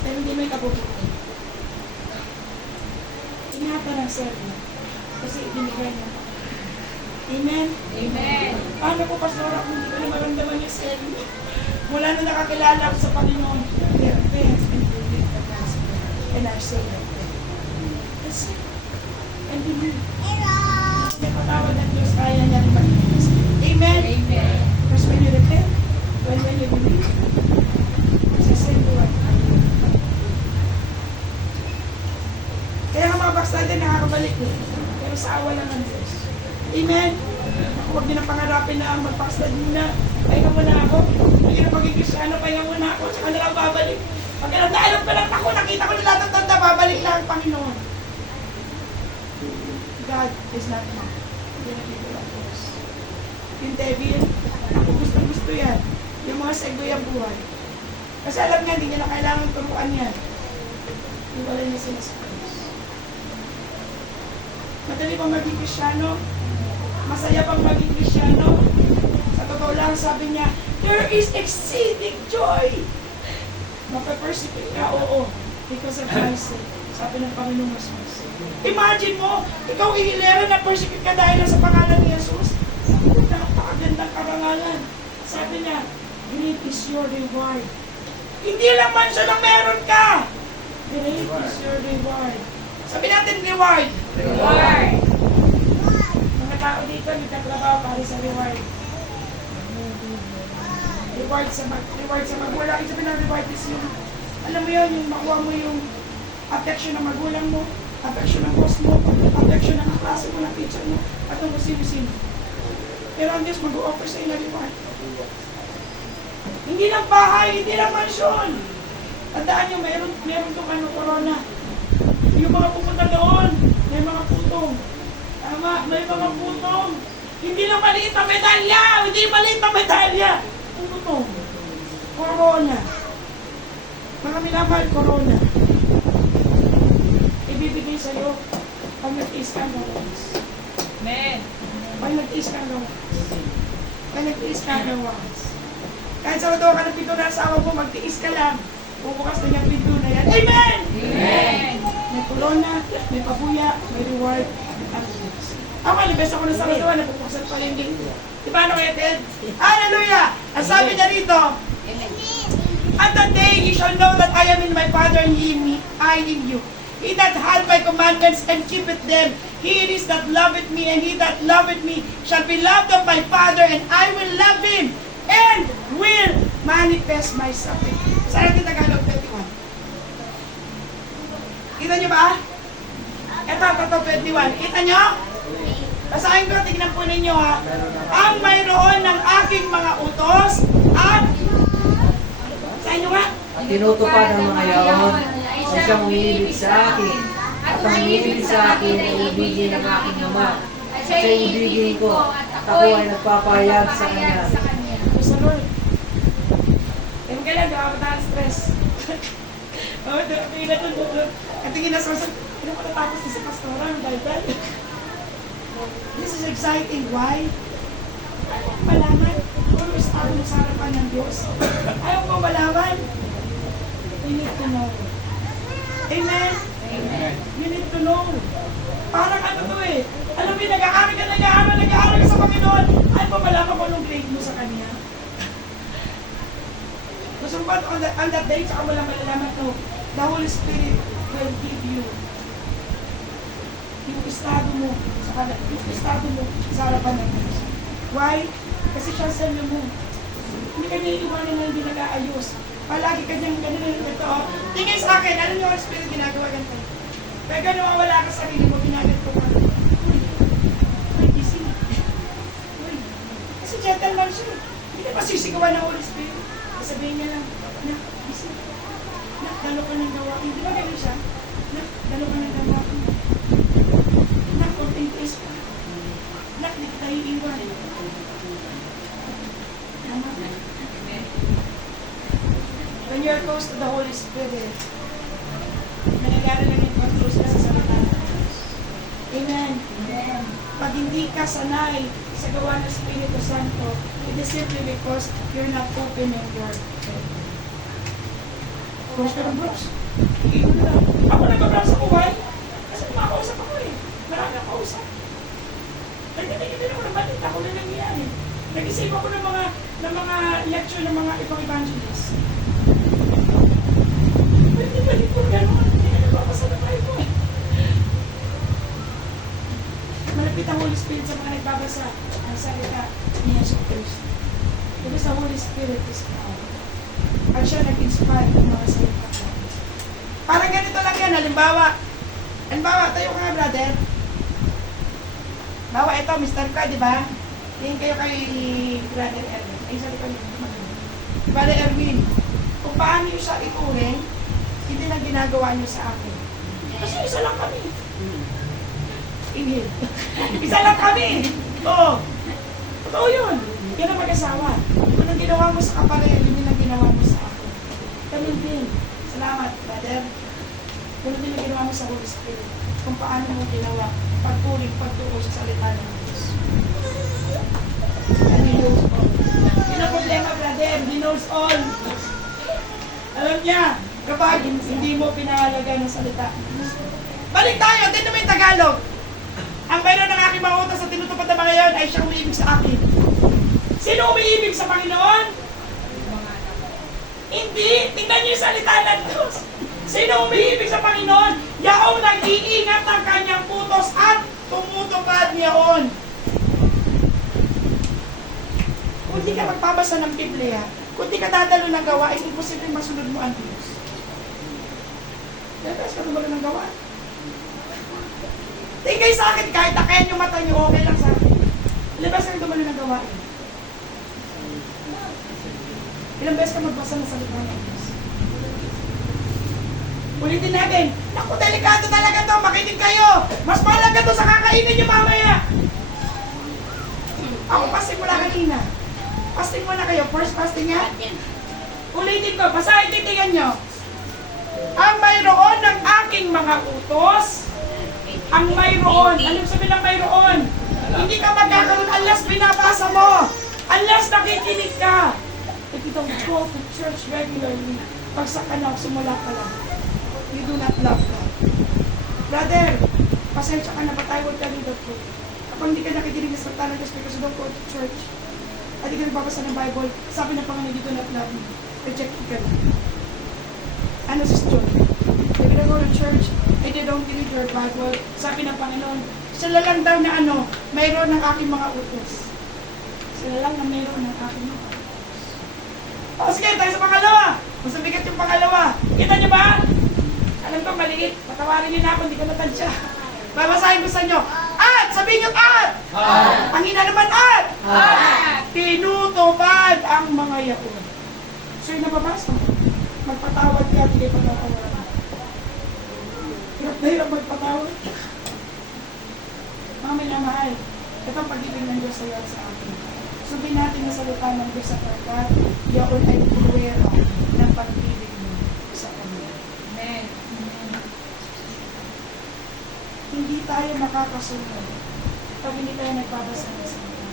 Pero hindi mo ikabubuti. Ingatan ang sarili kasi ibinigay niya. Amen? Amen. Paano ko, Pastora, kung hindi ko na maramdaman yung sarili? Mula na nakakilala ako sa Panginoon, their parents and believe the gospel and are saved. That's it. And believe. May patawad ng Diyos, kaya niya rin mag-ibig. Amen? Amen. Because when you repent, when you believe, sa same word. Kaya nga mga backslider nakakabalik eh. Pero sa awa lang ng Diyos. Amen? Huwag niyo na pangarapin na mag-backslide muna. Pahinga muna ako. Hindi na maging Kristyano, pahinga muna ako. Tsaka na lang babalik. Pag alam pa lang ako, nakita ko na lahat ng tanda, babalik lang ang Panginoon. God is not me. Hindi na dito ang Diyos. Yung devil, ako gusto yan. Yung mga segoy ang buhay. Kasi alam niya, hindi niya na kailangan turuan yan. Iwalay niya sila sa Diyos. Madali bang maging Kristyano? Masaya bang maging Kristyano? Sa totoo lang, sabi niya, there is exceeding joy. Mapapersecute ka, oo. Because of my sake. Sabi ng Panginoon mas. Imagine mo, ikaw ihilera na persecute ka dahil sa pangalan ni Jesus. Napakagandang karangalan. Sabi niya, great is your reward. Hindi lang man siya nang meron ka. Great is your reward. Sabi natin reward. Reward. Mga tao dito, nagtatrabaho para sa reward. Reward sa magulang. Ibig sabihin ng reward is yung, alam mo yun, yung makuha mo yung affection ng magulang mo, affection ng boss mo, affection ng klase mo, ng teacher mo, at ng sino-sino. Pero ang Diyos mag-o-offer sa inyo reward. Hindi lang bahay, hindi lang mansyon. Tandaan nyo, meron itong corona. Yung mga pupunta doon, may mga putong. Tama, may mga putong. Hindi lang maliit na medalya, hindi maliit na medalya. Putong. Corona. Mga minamahal, corona. Ibibigay sa'yo pag nag-tiis ka ng wakas. Amen. Pag nag-tiis ka ng wakas. Pag nag-tiis ka ng wakas. Kahit sa ito ka ng pinto na asawa mo, magtiis ka lang. Bubukas na yung pinto na yan. Amen! Amen. May corona, may pabuya, may reward, at Diyos. Ako, nabes ako ng saradawan, napupuksan pa rin din. Di ba ano kaya, Ted? Hallelujah! Ang sabi niya rito, at that day you shall know that I am in my Father and I in you. He that hath my commandments and keepeth them, he it is that loveth me, and he that loveth me shall be loved of my Father, and I will love him, and will manifest myself. Saan natin Tagalog 21? Kita nyo ba? Ito, 21. Kita nyo? Basahin ko, tignan po ninyo ha. Ang mayroon ng aking mga utos at sa inyo nga? At tinutupad ang mga yaon ay siyang umiibig sa akin. At ang umiibig sa akin ay ibigin ng aking ama. At siya ibigin ko at ako ay nagpapahayag sa kanya. Sa Lord. Kaya kailan, di ako tayo stress. Tingin na ito, at tingin na sa ano ko natapos na sa pastoran, dahil. This is exciting. Why? Ayaw ko malaman. Puro estado mo sa harapan ng Diyos. Ayaw ko malaman. You need to know. Amen? Amen. You need to know. Parang ano to eh. Alam mo, nag-aaral ka sa Panginoon. Ayaw ko malaman kung anong grade mo sa Kanya. Gusto mo ba on that day, saka mo lang malalaman to, the Holy Spirit will give you yung estado mo sa harapan ng Diyos. Why? Kasi siya sa inyo mo. Hindi ka niya iiwanan na hindi nag-aayos. Palagi ka niyang ganun ito. Tingin sa akin, alam niyo ang Spirit ginagawa ganito. Kaya gano'n wala ka sa sarili mo, ginagawa ko. Uy, gising. Uy. Kasi gentleman siya. Hindi ka pasisigawan ng Holy Spirit. Kasi sabihin niya lang, nak, isa, nak, dalo ka ng gawain. Di ba ganun siya? Nak, dalo ka ng gawain. Nak, konting tiis pa. Nak, di kita iiwan. Tama ba? When you're close to the Holy Spirit, nangyayari lang yung pag-close ka sa salita ng Diyos. Amen. Pag hindi ka sanay sa gawa ng Espiritu Santo, it is simply because you're not open in your head. Close ka ng bros. Iyon na lang. Ako nag-abram sa buhay. Kasi kumakausap ako eh. Marami ang kausap. Nagtitigil ako ng balita ko na nangyayari. Nag-isip ako ng mga lecture ng mga ibang evangelists. Pwede po gano'n. Hindi na nababasa na tayo po eh. Malapit ang Holy Spirit sa mga nagbabasa ang salita ni Jesus Cristo. Because the Holy Spirit is power. At siya nag-inspire ng mga salita ko. Parang ganito lang yan, halimbawa, tayo ka nga brother. Bawa ito, Mr. Ka, di ba? Tingin kayo kay Brother Erwin. Ay, sorry ko Brother Erwin, kung paano nyo siya ituring, hindi na ginagawa nyo sa akin. Kasi isa lang kami. Inhale. Isa lang kami. Oo. Totoo yun. Yan ang mag-asawa. Kung ang ginawa mo sa kapatid, yun ang ginawa mo sa akin. Ganun din. Salamat, brother. Ganun din ang ginawa mo sa Holy Spirit. Kung paano mo ginawa pagturing, pagtuo sa salita ng Diyos. And He knows all. Yun ang problema, brother. He knows all. Alam niya, kapag hindi mo pinahalaga ng salita. Balik tayo, dito may Tagalog. Ang mayroon ng aking mga utos sa tinutupad na mga yun ay siyang umiibig sa akin. Sino umiibig sa Panginoon? Hindi. Tingnan niyo yung salita ng Diyos. Sino umiibig sa Panginoon? Yaong nag-iingat ang kanyang utos at tumutupad niyaon. Kung di ka magpabasa ng Biblia, kung di ka dadalo ng gawain, imposible masunod mo ang Diyos. Depes ka tumalo ng gawain. Tingay sa akin, kahit takayan yung mata niyo, okay lang sa akin. Ilang beses ka tumalo ng gawain? Ilang beses ka magbasa ng salita ng Diyos? Ulitin natin. Naku, delikado talaga to. Makinig kayo. Mas mahalaga to sa kakainin nyo mamaya. Ako fasting mula kanina. Fasting muna kayo. First fasting nga. Ulitin ko. Basahin, titingnan nyo. Ang mayroon ng aking mga utos. Ang mayroon. Anong sabihin ng mayroon? Hindi ka magkakaroon unless binabasa mo. Unless nakikinig ka. If you don't go to church regularly, pagsak ka na, sumula ka lang. You do not love God. Brother, pasensya ka na, patawad ka rin dito. Kapag hindi ka nakikinig sa salita ng Diyos because you don't go to church, at hindi ka nagbabasa ng Bible, sabi ng Panginoon, you do not love me. Rejected ka na. Ano si John? If you don't go to church, and you don't read your Bible, sabi ng Panginoon, sila lang daw na mayroon ng aking mga utos. Sila lang na mayroon ng aking mga utos. O sige, tayo sa pangalawa. Mas mabigat yung pangalawa. Kita niyo ba? Alam ko, maliit. Patawarin niyo na ako, hindi ko natansya. Babasahin ko sa inyo. At! Sabihin niyo, at! Ang ina naman, at! Tinutupad ang mga yaon. So yung nababasa, magpatawad ka, hindi kayo patatawaran. Hirap na hirap magpatawad. Mga minamahal, ito ang pag-ibig ng Diyos sa iyo at sa akin. Sundin natin ang salita ng Diyos sa pagkat yaon ay pruwera ng pag-ibig mo sa Kanya. Amen. Hindi tayo makakasunod pag hindi tayo nagbabasa ng salita.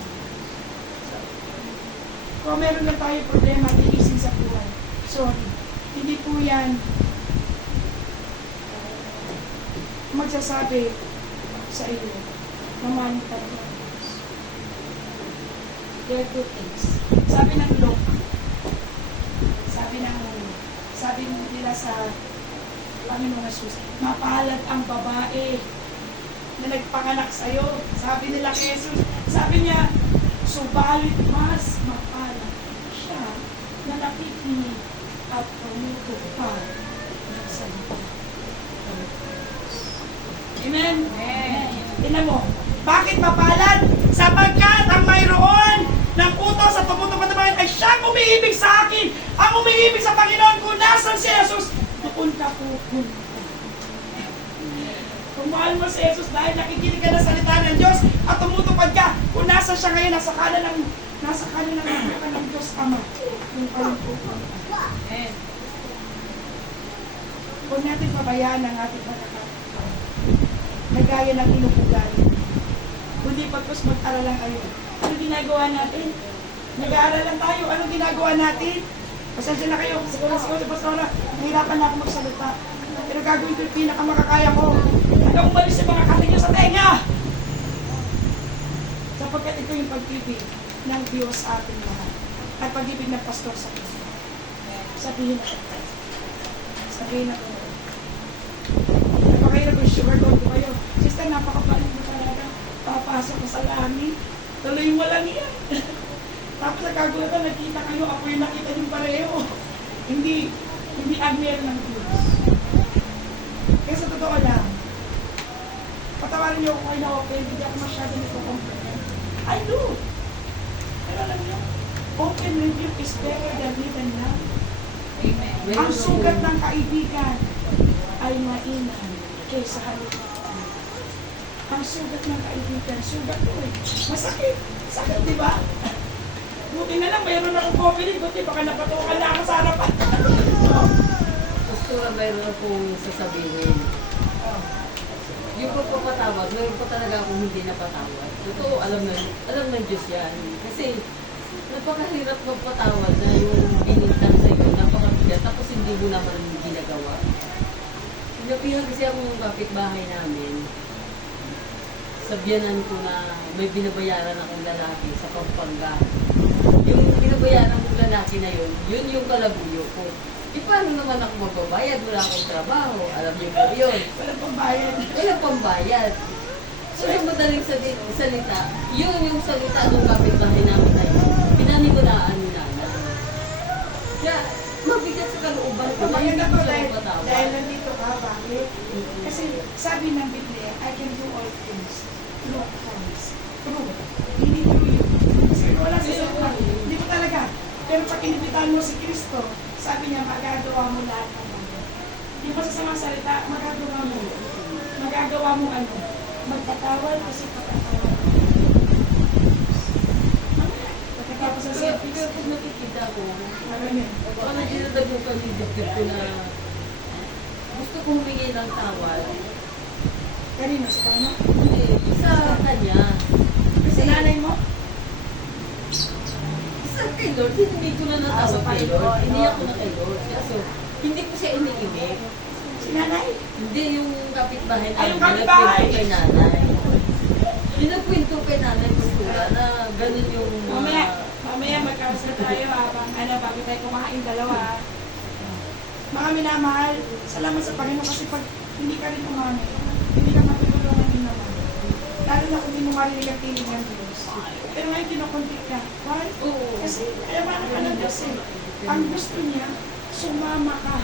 Kung meron na tayo problema, tiisin sa buhay. Sorry, hindi po yan magsasabi sa iyo na manitan mo. There are two things. Sabi ng Luke, sabi nila sa Panginoong Jesus, mapalad ang babae na nagpanganak sa'yo. Sabi nila kay Jesus, sabi niya, subalit mas mapalad siya na nakikinig at tumutupad ng salita. Amen? Amen. Tingnan mo, bakit mapalad? Sapagkat ang mayroon ng utos at tumutupad ng mga ay siyang umiibig sa akin. Ang umiibig sa Panginoon, kung nasan si Jesus, doon ka pupunta. Kung mahal mo si Jesus dahil nakikinig ka ng salita ng Diyos at tumutupad ka, kung nasa siya ngayon, nasa kanan ng harapan ng Diyos Ama. Yung palang pupunta. Huwag natin pabayaan ang ating pagkakataon. Nagaya ng inuugali. Kundi pagkus mag-aral lang kayo. Ano ginagawa natin? Nag-aaral lang tayo. Ano ginagawa natin? Pasensya na kayo. Siguro, Pastora, nahirapan na ako magsalita. Pero gagawin ko yung pinakamakakaya ko. Hanggang umalis yung mga kating nyo sa tenga. Sapagkat ito yung pag-ibig ng Diyos sa ating lahat. At pag-ibig ng pastor sa atin. Sabihin na. Sabihin na. Napakahirap yung sugar coat ko kayo. Sister, napakabaling mo talaga. Papasok ka sa langit. Tuloy mo lang yan. Tapos nagkagulatan, nakita kayo. Ako yung nakita yung pareho. Hindi agmel ng Diyos. Kaya sa totoo lang, patawarin niyo ako kayo na okay, hindi ako masyado nito-comprehend. I do. Pero alam niyo, open review is better than written love. Ang sugat ng kaibigan ay mainam kaysa halika. Ang sugat ng kaibigan, sugat ko eh. Masakit. Sakit, di ba? Buti na lang, mayroon akong coffee. Buti baka napatukan na ako sa harapan. Pastora, mayroon akong sasabihin. Yung pagpapatawad, mayroon pa talaga akong hindi napatawad. Totoo, alam ng Diyos yan. Kasi napakahirap magpatawad na yung binintang sa iyo, napakabigat, tapos hindi mo naman ginagawa. Pinapihan kasi akong kapitbahay namin. Sabyanan ko na may binabayaran akong lalaki sa Pampanga. Yung binabayaran kong lalaki na yun yung kalaguyo ko. Di paano naman ako magbabayad? Wala akong trabaho. Alam niyo po yun. Walang pambayad. Walang pambayad. So yung madaling salita, yun yung salita ng kapitbahay namin na yun. Pinanigulaan ni nanay. Kaya mabigat sa kalooban ko. Kapag na to, Siya magpatawad. dahil nandito ka, bakit? Kasi sabi ng Biblia, I can do all things through Christ. True. Hindi true yun. Kasi wala sa salita. Hindi mo talaga. Pero pag inibitan mo si Kristo, sabi niya, magagawa mo lahat ng mga. Hindi mo sa mga salita, magagawa mo. Magagawa mo ano? Magpatawad kasi pagkatawad. Pagkatapos sa Pero service. pag nakikita ko, Marami. parang dinadagupan yung dibdib ko na gusto kong humingi ng tawad. Kanino? Sa kanya? Hindi, sa kanya. Sa nanay mo? Sa kay Lord, hindi ko na natawag kay Lord. Hindi ako na kay Lord. Kaso, hindi ko siya iniimik. Si nanay? Hindi yung kapitbahay Ay, yung namin, kapitbahay! nagkwento kay nanay. Yung nagkwento kay nanay, pastora, na ganun yung Mamaya magkaroon tayo habang bago tayo kumain dalawa. Mga minamahal, salamat sa Panginoon kasi pag hindi ka rin umami, hindi ka matutulungan din naman. Lalo na kung hindi mo marinig ang tinig ng Diyos. Pero ngayon kinukontik ka. Why? Oo. Kasi kayamanan ka ng Diyos eh. Ang gusto niya, sumama ka.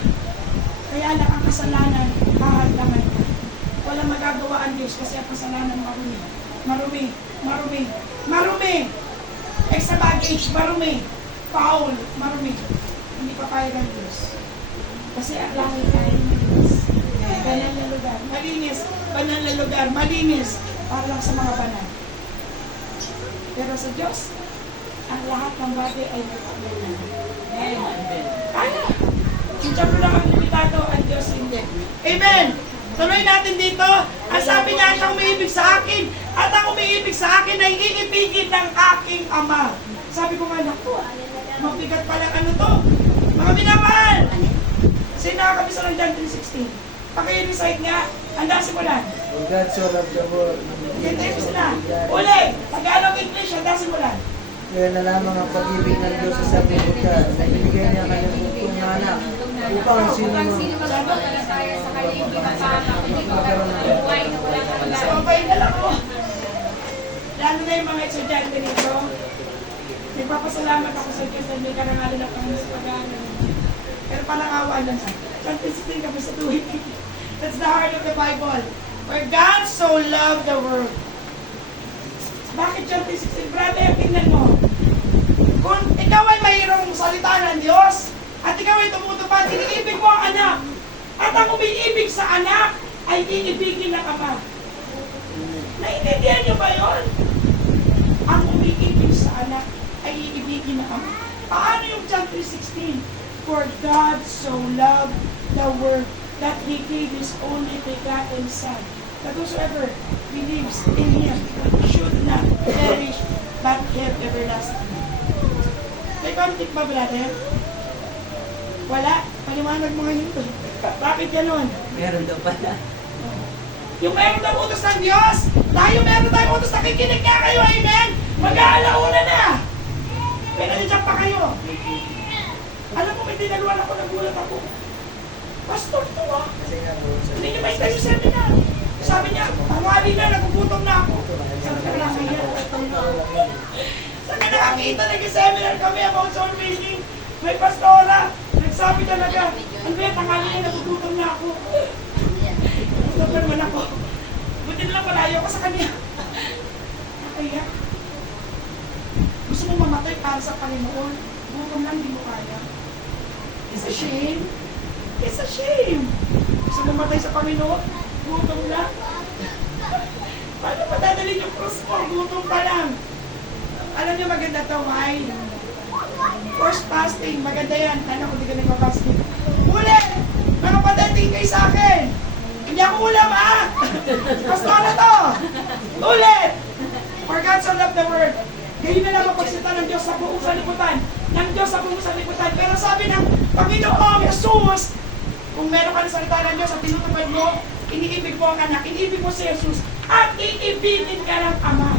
Kaya lang ang kasalanan, hahantaman ka. Walang magagawa ang Diyos kasi ang kasalanan marumi. Marumi. Marumi. Marumi! Extra baggage, marumi. Foul, marumi. Hindi papayag ang Diyos. Kasi ang langit ay malinis. Banal na lugar. Malinis. Banal na lugar. Malinis. Para lang sa mga banal. Pero sa Diyos, ang lahat ng bagay ay may paglalaan. Amen. Kaya. Yung Diablo lang ang limitado, ang Diyos hindi. Amen! Tuloy natin dito. Ang sabi niya, siyang umiibig sa akin at ang umiibig sa akin ay iibigin ng aking Ama. Sabi ko nga, naku, mabigat pala ano to. Mga minamahal! Sino nakakabisa ng John 3:16? Paki-recite nga. Handa simulan. For God so loved the world. Kintayin mo sila. Uli! Tagalog English, handa simulan. Kaya na lamang ang pag-ibig ng Diyos sa sapilitan na binigay niya kanyang bugtong na anak upang sino Upang man sino magpapalaya sa kanya, hindi mapahamak, hindi magkaroon ng buhay na walang So, hanggan. okay na lang ko. Lalo na yung mga estudyante nito. Nagpapasalamat ako sa Diyos na may karangalan na kami sa pag-aaral. Pero panangawa lang sa. John 3:16 kami sa tuwing. That's the heart of the Bible. For God so loved the world. Bakit John 3:16? Brother, tingnan mo. Kung ikaw ay mayroong salita ng Diyos, at ikaw ay tumutupad, iniibig mo ang anak. At ang umiibig sa anak, ay iibigin ng Ama. Naiintindihan niyo ba yun? Ang umiibig sa anak, ay iibigin ng Ama. Paano yung John 3:16? For God so loved the world that He gave His only begotten Son, that whosoever believes in Him should not perish, but have everlasting life. May conflict ba, brother? Wala? Paliwanag mo ngayon ito. Bakit ganun? Meron daw pala. Yung meron ng utos ng Diyos, tayo meron tayong utos, nakikinig nga kayo, amen? Mag-aalauna na! Pero nandiyan pa kayo. Alam mo, may dinaluan ako, nagulat ako. Pastor to ah. Kasi nga po, sa Hindi niyo ba tayo seminar? Sabi niya, tanghali na, nagugutom na ako. Sabi ko lang kaya. Sabi nakakita, nag-seminar kami about soul winning. May pastora, nagsabi talaga, Albert, tanghali na, nagugutom na ako. Gusto pa naman ako. Buti na lang malayo ko sa kanya. Kaya, gusto mo mamatay para sa Panginoon, gutom lang, di mo kaya. It's a shame. It's a shame. Gusto mo mamatay sa Panginoon, gutom lang. Paano padadalhin yung cross mo? Gutom pa lang. Alam niyo maganda to, why? First fasting, maganda yan. Ano kung di ka nagpa-fasting? Ulit! Mga padating kayo sa akin! Hindi ako ulam ah! Pastor na to! Ulit! For God so loved the world. Ngayon na lang mapagsita ng Diyos sa buong saliputan. Ng Diyos sa buong saliputan. Pero sabi ng Panginoong Jesus, kung meron ka ng salita ng Diyos at tinutupad mo, iniibig mo ang anak, iniibig mo si Jesus, at iibigin ka ng Ama.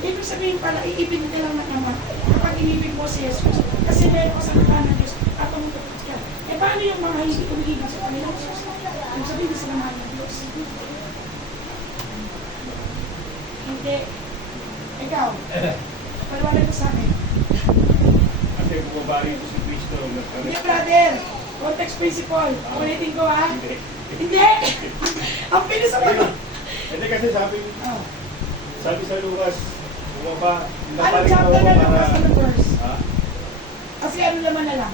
Ibig sabihin pala, iibigin ka lang ng Ama kapag inibig mo si Jesus. Kasi meron ka salita ng Diyos at tumutupad ka. Eh paano yung mga hindi umiibig sa Panginoong Jesus? Yung sabihin sila mahal ng Diyos. Hindi. Ikaw, paliwanag ko sa akin. Kasi bumabari ito si Cristo. Hindi, brother. Context principle. Ulitin ko, ha? Hindi! Ang pinis sa pag- Hindi kasi Oh. sabi sa Lucas, bumaba, Anong napaling chapter ako na para... Lucas na verse? Ha? Kasi ano naman na lang.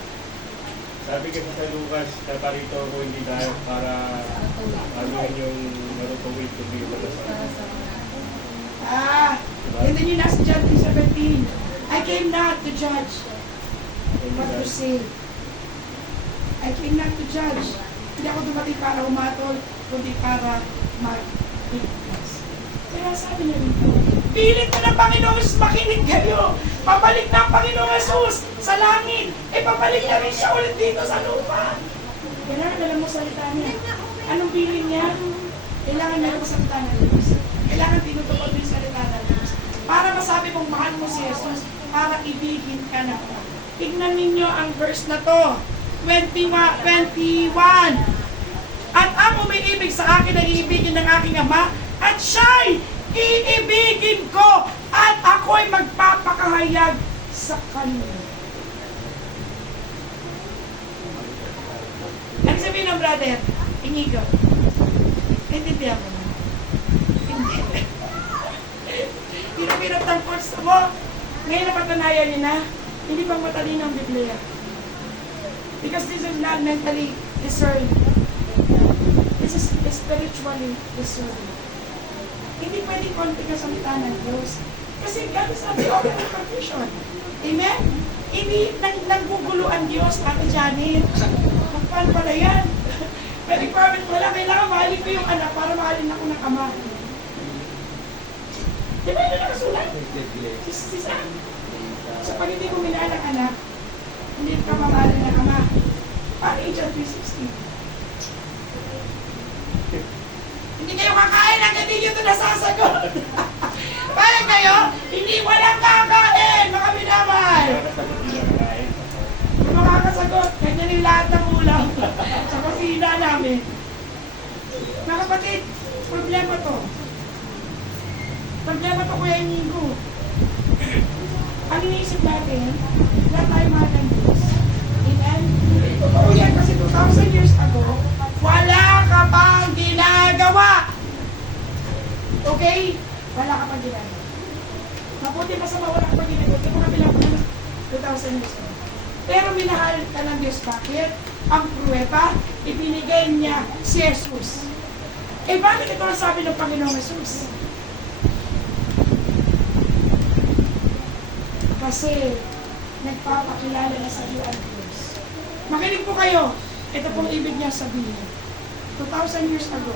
Sabi kasi sa Lucas, naparito ako hindi dahil para ano yung marutuwid kundi para sa... And then you ask John 3:17. I came not to judge, but to save. I came not to judge. Hindi ako dumating para humatol, kundi para mag-witness. Kaya sabi niya rito, pilit mo ng Panginoong Jesus, makinig kayo. Pabalik na ang Panginoong Jesus sa langit. E pabalik na rin siya ulit dito sa lupa. Kailangan alam mo salita niya. Anong piling niya? Kailangan meron mo salita ng Diyos. Kailangan tinutupad mo yung salita ng Diyos. Para masabi mong mahal mo si Jesus, para ibigin ka na. Tignan ninyo ang verse na to. 21. At ang umiibig sa akin ay iibigin ng aking Ama, at siya'y iibigin ko, at ako'y magpapakahayag sa kanya. Ano sabihin ng brother? Inigo. Naintindihan mo na? Hindi. Hirap-hirap ng course mo. Ngayon napatunayan niyo na, hindi pang matalino ang Biblia. Because this is not mentally discerned. This is spiritually discerned. Hindi pwedeng konti ka salita ng Diyos. Kasi God is not the author of confusion. Amen? Hindi nanggugulo ang Diyos, Ate Janet. Paano pala yan? May requirement wala. Kailangan mahalin ko yung anak para mahalin ako ng Ama. Di ba yun nakasulat? Sisa. So pag hindi mo minahal ang anak, hindi ka mamahalin ng Ama. Paano yung John 3:16? Hindi kayo kakain hanggang hindi nyo ito nasasagot. Paano kayo? Hindi walang kakain, mga minamahal. Nakakasagot nila kakain. Kung makakasagot, ganyan yung lahat ng ulam sa kusina namin. Mga kapatid, problema to. Problema to, Kuya Inigo. Ang iniisip natin, wala tayo mahal ng Diyos. Amen? Totoo yan kasi 2,000 years ago, wala ka pang ginagawa. Okay? Wala ka pang ginagawa. Mabuti pa sa mawala ka pang ginagawa. Hindi mo ka pinapagawa. 2,000 years ago. Pero minahal ka ng Diyos. Bakit? Ang pruweba, ibinigay niya si Jesus. Eh, bakit ito ang sabi ng Panginoong Jesus? Kasi nagpapakilala na sa iyo ang Diyos. Makinig po kayo. Ito pong ibig niya sabihin. 2,000 years ago,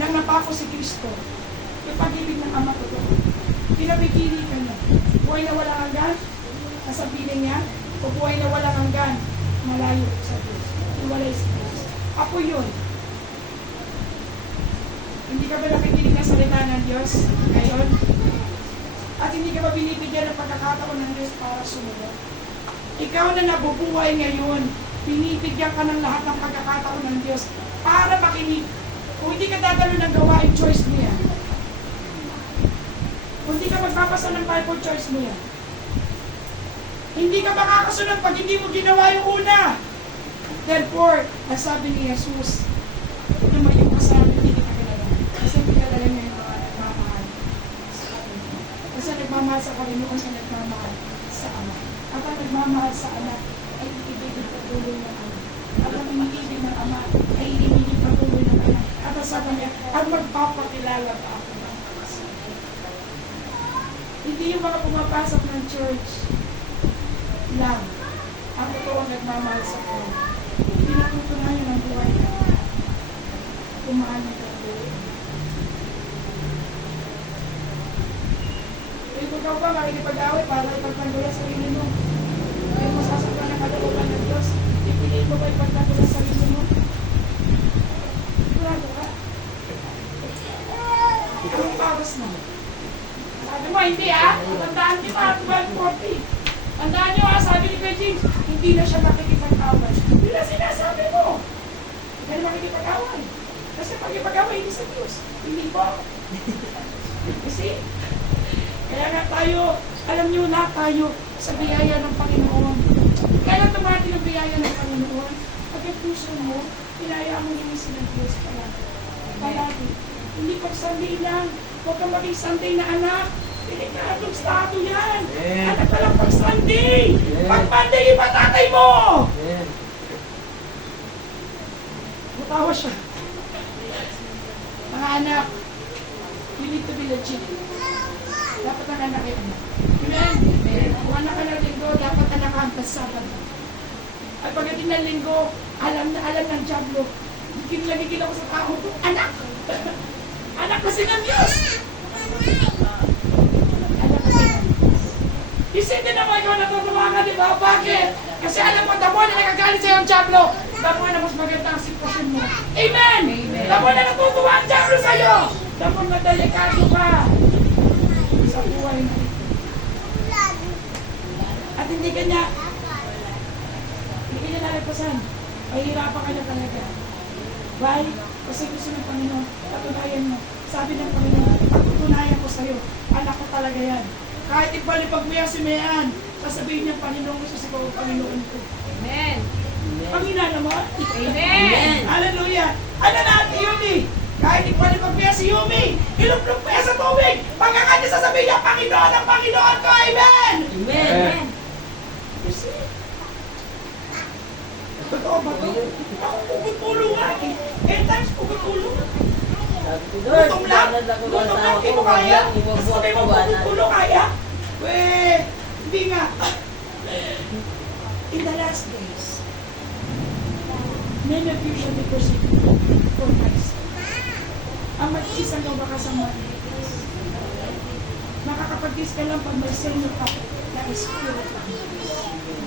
nang napako si Kristo, yung pag-ibig ng Ama ko doon, pinapigili ka niya. Buhay na walang hanggan, nasa piling niya, o buhay na walang hanggan, malayo sa Diyos. Iwalay sa Diyos. Ako yun. Hindi ka ba nakikinig ng salita ng Diyos ngayon? At hindi ka ba binibigyan ng pagkakataon ng Diyos para sumunod? Ikaw na nabubuhay ngayon, binibigyan ka ng lahat ng pagkakataon ng Diyos para makinig. Kung hindi ka dadalo ng gawain, choice mo yan. Kung hindi ka magpapasa ng Bible, choice mo yan. Hindi ka makakasunod pag hindi mo ginawa yung una. Therefore, ang sabi ni Jesus, lumayo ka sa amin, hindi kita kilala. Kasi hindi ka talaga ngayon mga nagmamahal sa amin. Kasi nagmamahal sa Panginoon ay nagmamahal sa Ama. At ang nagmamahal sa Anak ay iibigin patuloy ng Ama. At ang iniibig ng Ama ay iibigin patuloy ng Anak. At ang sabi niya, ang magpapakilala pa ako ng Ama. Hindi yung mga pumapasok ng church lang ang totoong nagmamahal sa Panginoon. Pinatutunayan ang buhay na kumahal ng Panginoon. Ikaw ba makikipag-away para ipagtanggol ang sarili mo? Hindi mo sasaktan ang kalooban ng Diyos. Ipiliin mo ba ipagtanggol ang sarili mo? Sigurado ka? Anong bawas na? Sabi mo, hindi tandaan niyo pa, 12:40. Tandaan niyo sabi ni Kuya James, hindi na siya makikipag-away. Hindi na sinasabi mo. Hindi ka na makikipag-away. Kasi makikipag-away hindi sa Diyos. Hindi po. Kasi, kaya nga tayo, alam niyo na tayo sa biyaya ng Panginoon. Kailan tumating ang biyaya ng Panginoon? Pag ang puso mo, pinaya mo yung silang Diyos palagi. Hindi pag Sunday lang. Huwag kang maging Sunday na anak. Delikadong estado yan. Yeah. Anak ka lang pag Sunday. Yeah. Pag Monday, iba tatay mo. Amen. Mutawa siya. Mga anak, you need to be legit. Dapat ang anak ay anak. Amen? Kung anak ka ng linggo, dapat anak ka hanggang Sabado. At pagdating ng linggo, alam na alam ng Diablo. Nagigil ako sa tao ko, anak! Anak kasi ng Diyos! Anak kasi ng Diyos. Isipin din naman ikaw natutuwa ka, di ba? Bakit? Kasi alam mo, damo na nagagalit sa'yo ang Diablo. Damo na mas maganda ang sitwasyon mo. Amen! Damo na natutuwa ang Diablo sa'yo. Damo na delikado ka sa buhay mo. At hindi ka niya nalagpasan. Mahirapan ka na talaga. Why? Kasi gusto ng Panginoon, patunayan mo. Sabi ng Panginoon, patutunayan ko sa'yo. Anak ko talaga yan. Kahit ipalipag mo yan si Mayan, sasabihin niya, Panginoon ko sa ikaw, Panginoon ko. Amen. Panginoon naman. Amen. Hallelujah. Ano natin Yumi? Kahit ipalipag mo yan si Yumi, iluplog mo yan sa tubig. Pagkakanya sasabihin niya, Panginoon ang Panginoon ko. Amen! Amen. You see? Totoo ba ito? Ako pugutulo nga eh. 10 times pugutulo. Sabi ko, Lord, Gutom lang. banad ako ng Gutom lang. asawa Hindi ko, mo wag kaya. lang, Tapos ibubuhat sabi ko mo banad. pugutulo kaya. Weh, hindi nga. In the last days, many of you shall be persecuted for Christ. Ang mag-iisang daw baka sa mag-iis. Makakapag-is ka lang pag may senyo ka na Espiritu ng Diyos.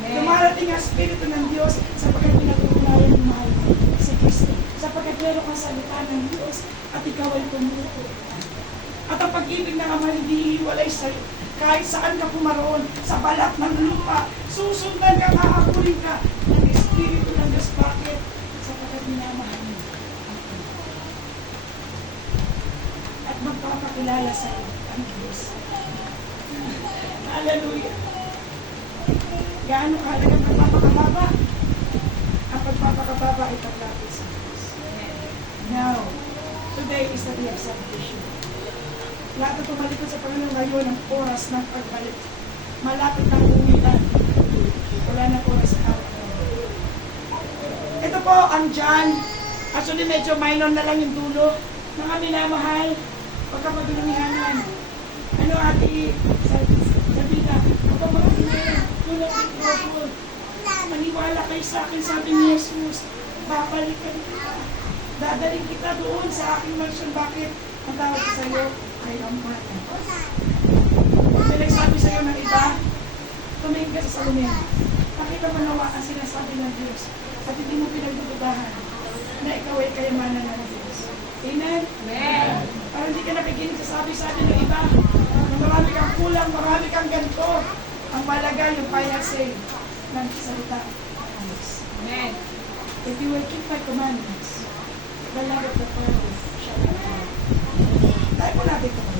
Dumarating ang Espiritu ng Diyos sapagkat pinatutunayan ng mahal si Kristo. Sapagkat meron kang salita ng Diyos at ikaw ay tumuto. At ang pag-ibig ng Ama hindi hiwalay sa'yo. Kahit saan ka pumaroon, sa balat ng lupa, susundan ka, kakakuling ka ng Espiritu ng Diyos. Bakit? Sapagkat minamahal mo. At magpapakilala sa'yo ang Diyos. Hallelujah. Gaano kahalaga ang pagpapakababa? Ang pagpapakababa ay paglapit sa Diyos. Now, today is the day of salvation. Lahat na tumalikod sa Panginoon ngayon ang oras ng pagbalik. Malapit ang uwian. Wala na po sa hawak. Ito po ang John. Actually, medyo minor na lang yung dulo. Mga minamahal, huwag ka magdumihanan. Ano ate, sabi na, ako mga pinay, tulad ng trouble. Maniwala kayo sa akin, sabi ni Jesus. Babalikan kita. Dadaling kita doon sa aking mansion. Bakit? Ang tawag ko sa'yo ay Ama. May nagsabi sa'yo ng iba, tumingin ka sa salamin. Nakita mo nawa ang sinasabi ng Diyos at hindi mo pinagdududahan na ikaw ay kayamanan ng Diyos. Amen? Amen. Para hindi ka nakikinig sa sabi-sabi ng iba na marami kang kulang, marami kang ganito. Ang malaga yung final say ng salita ng Diyos. Amen. If you will keep my commandments, the love of the Father shall be. Tayo po natin ito.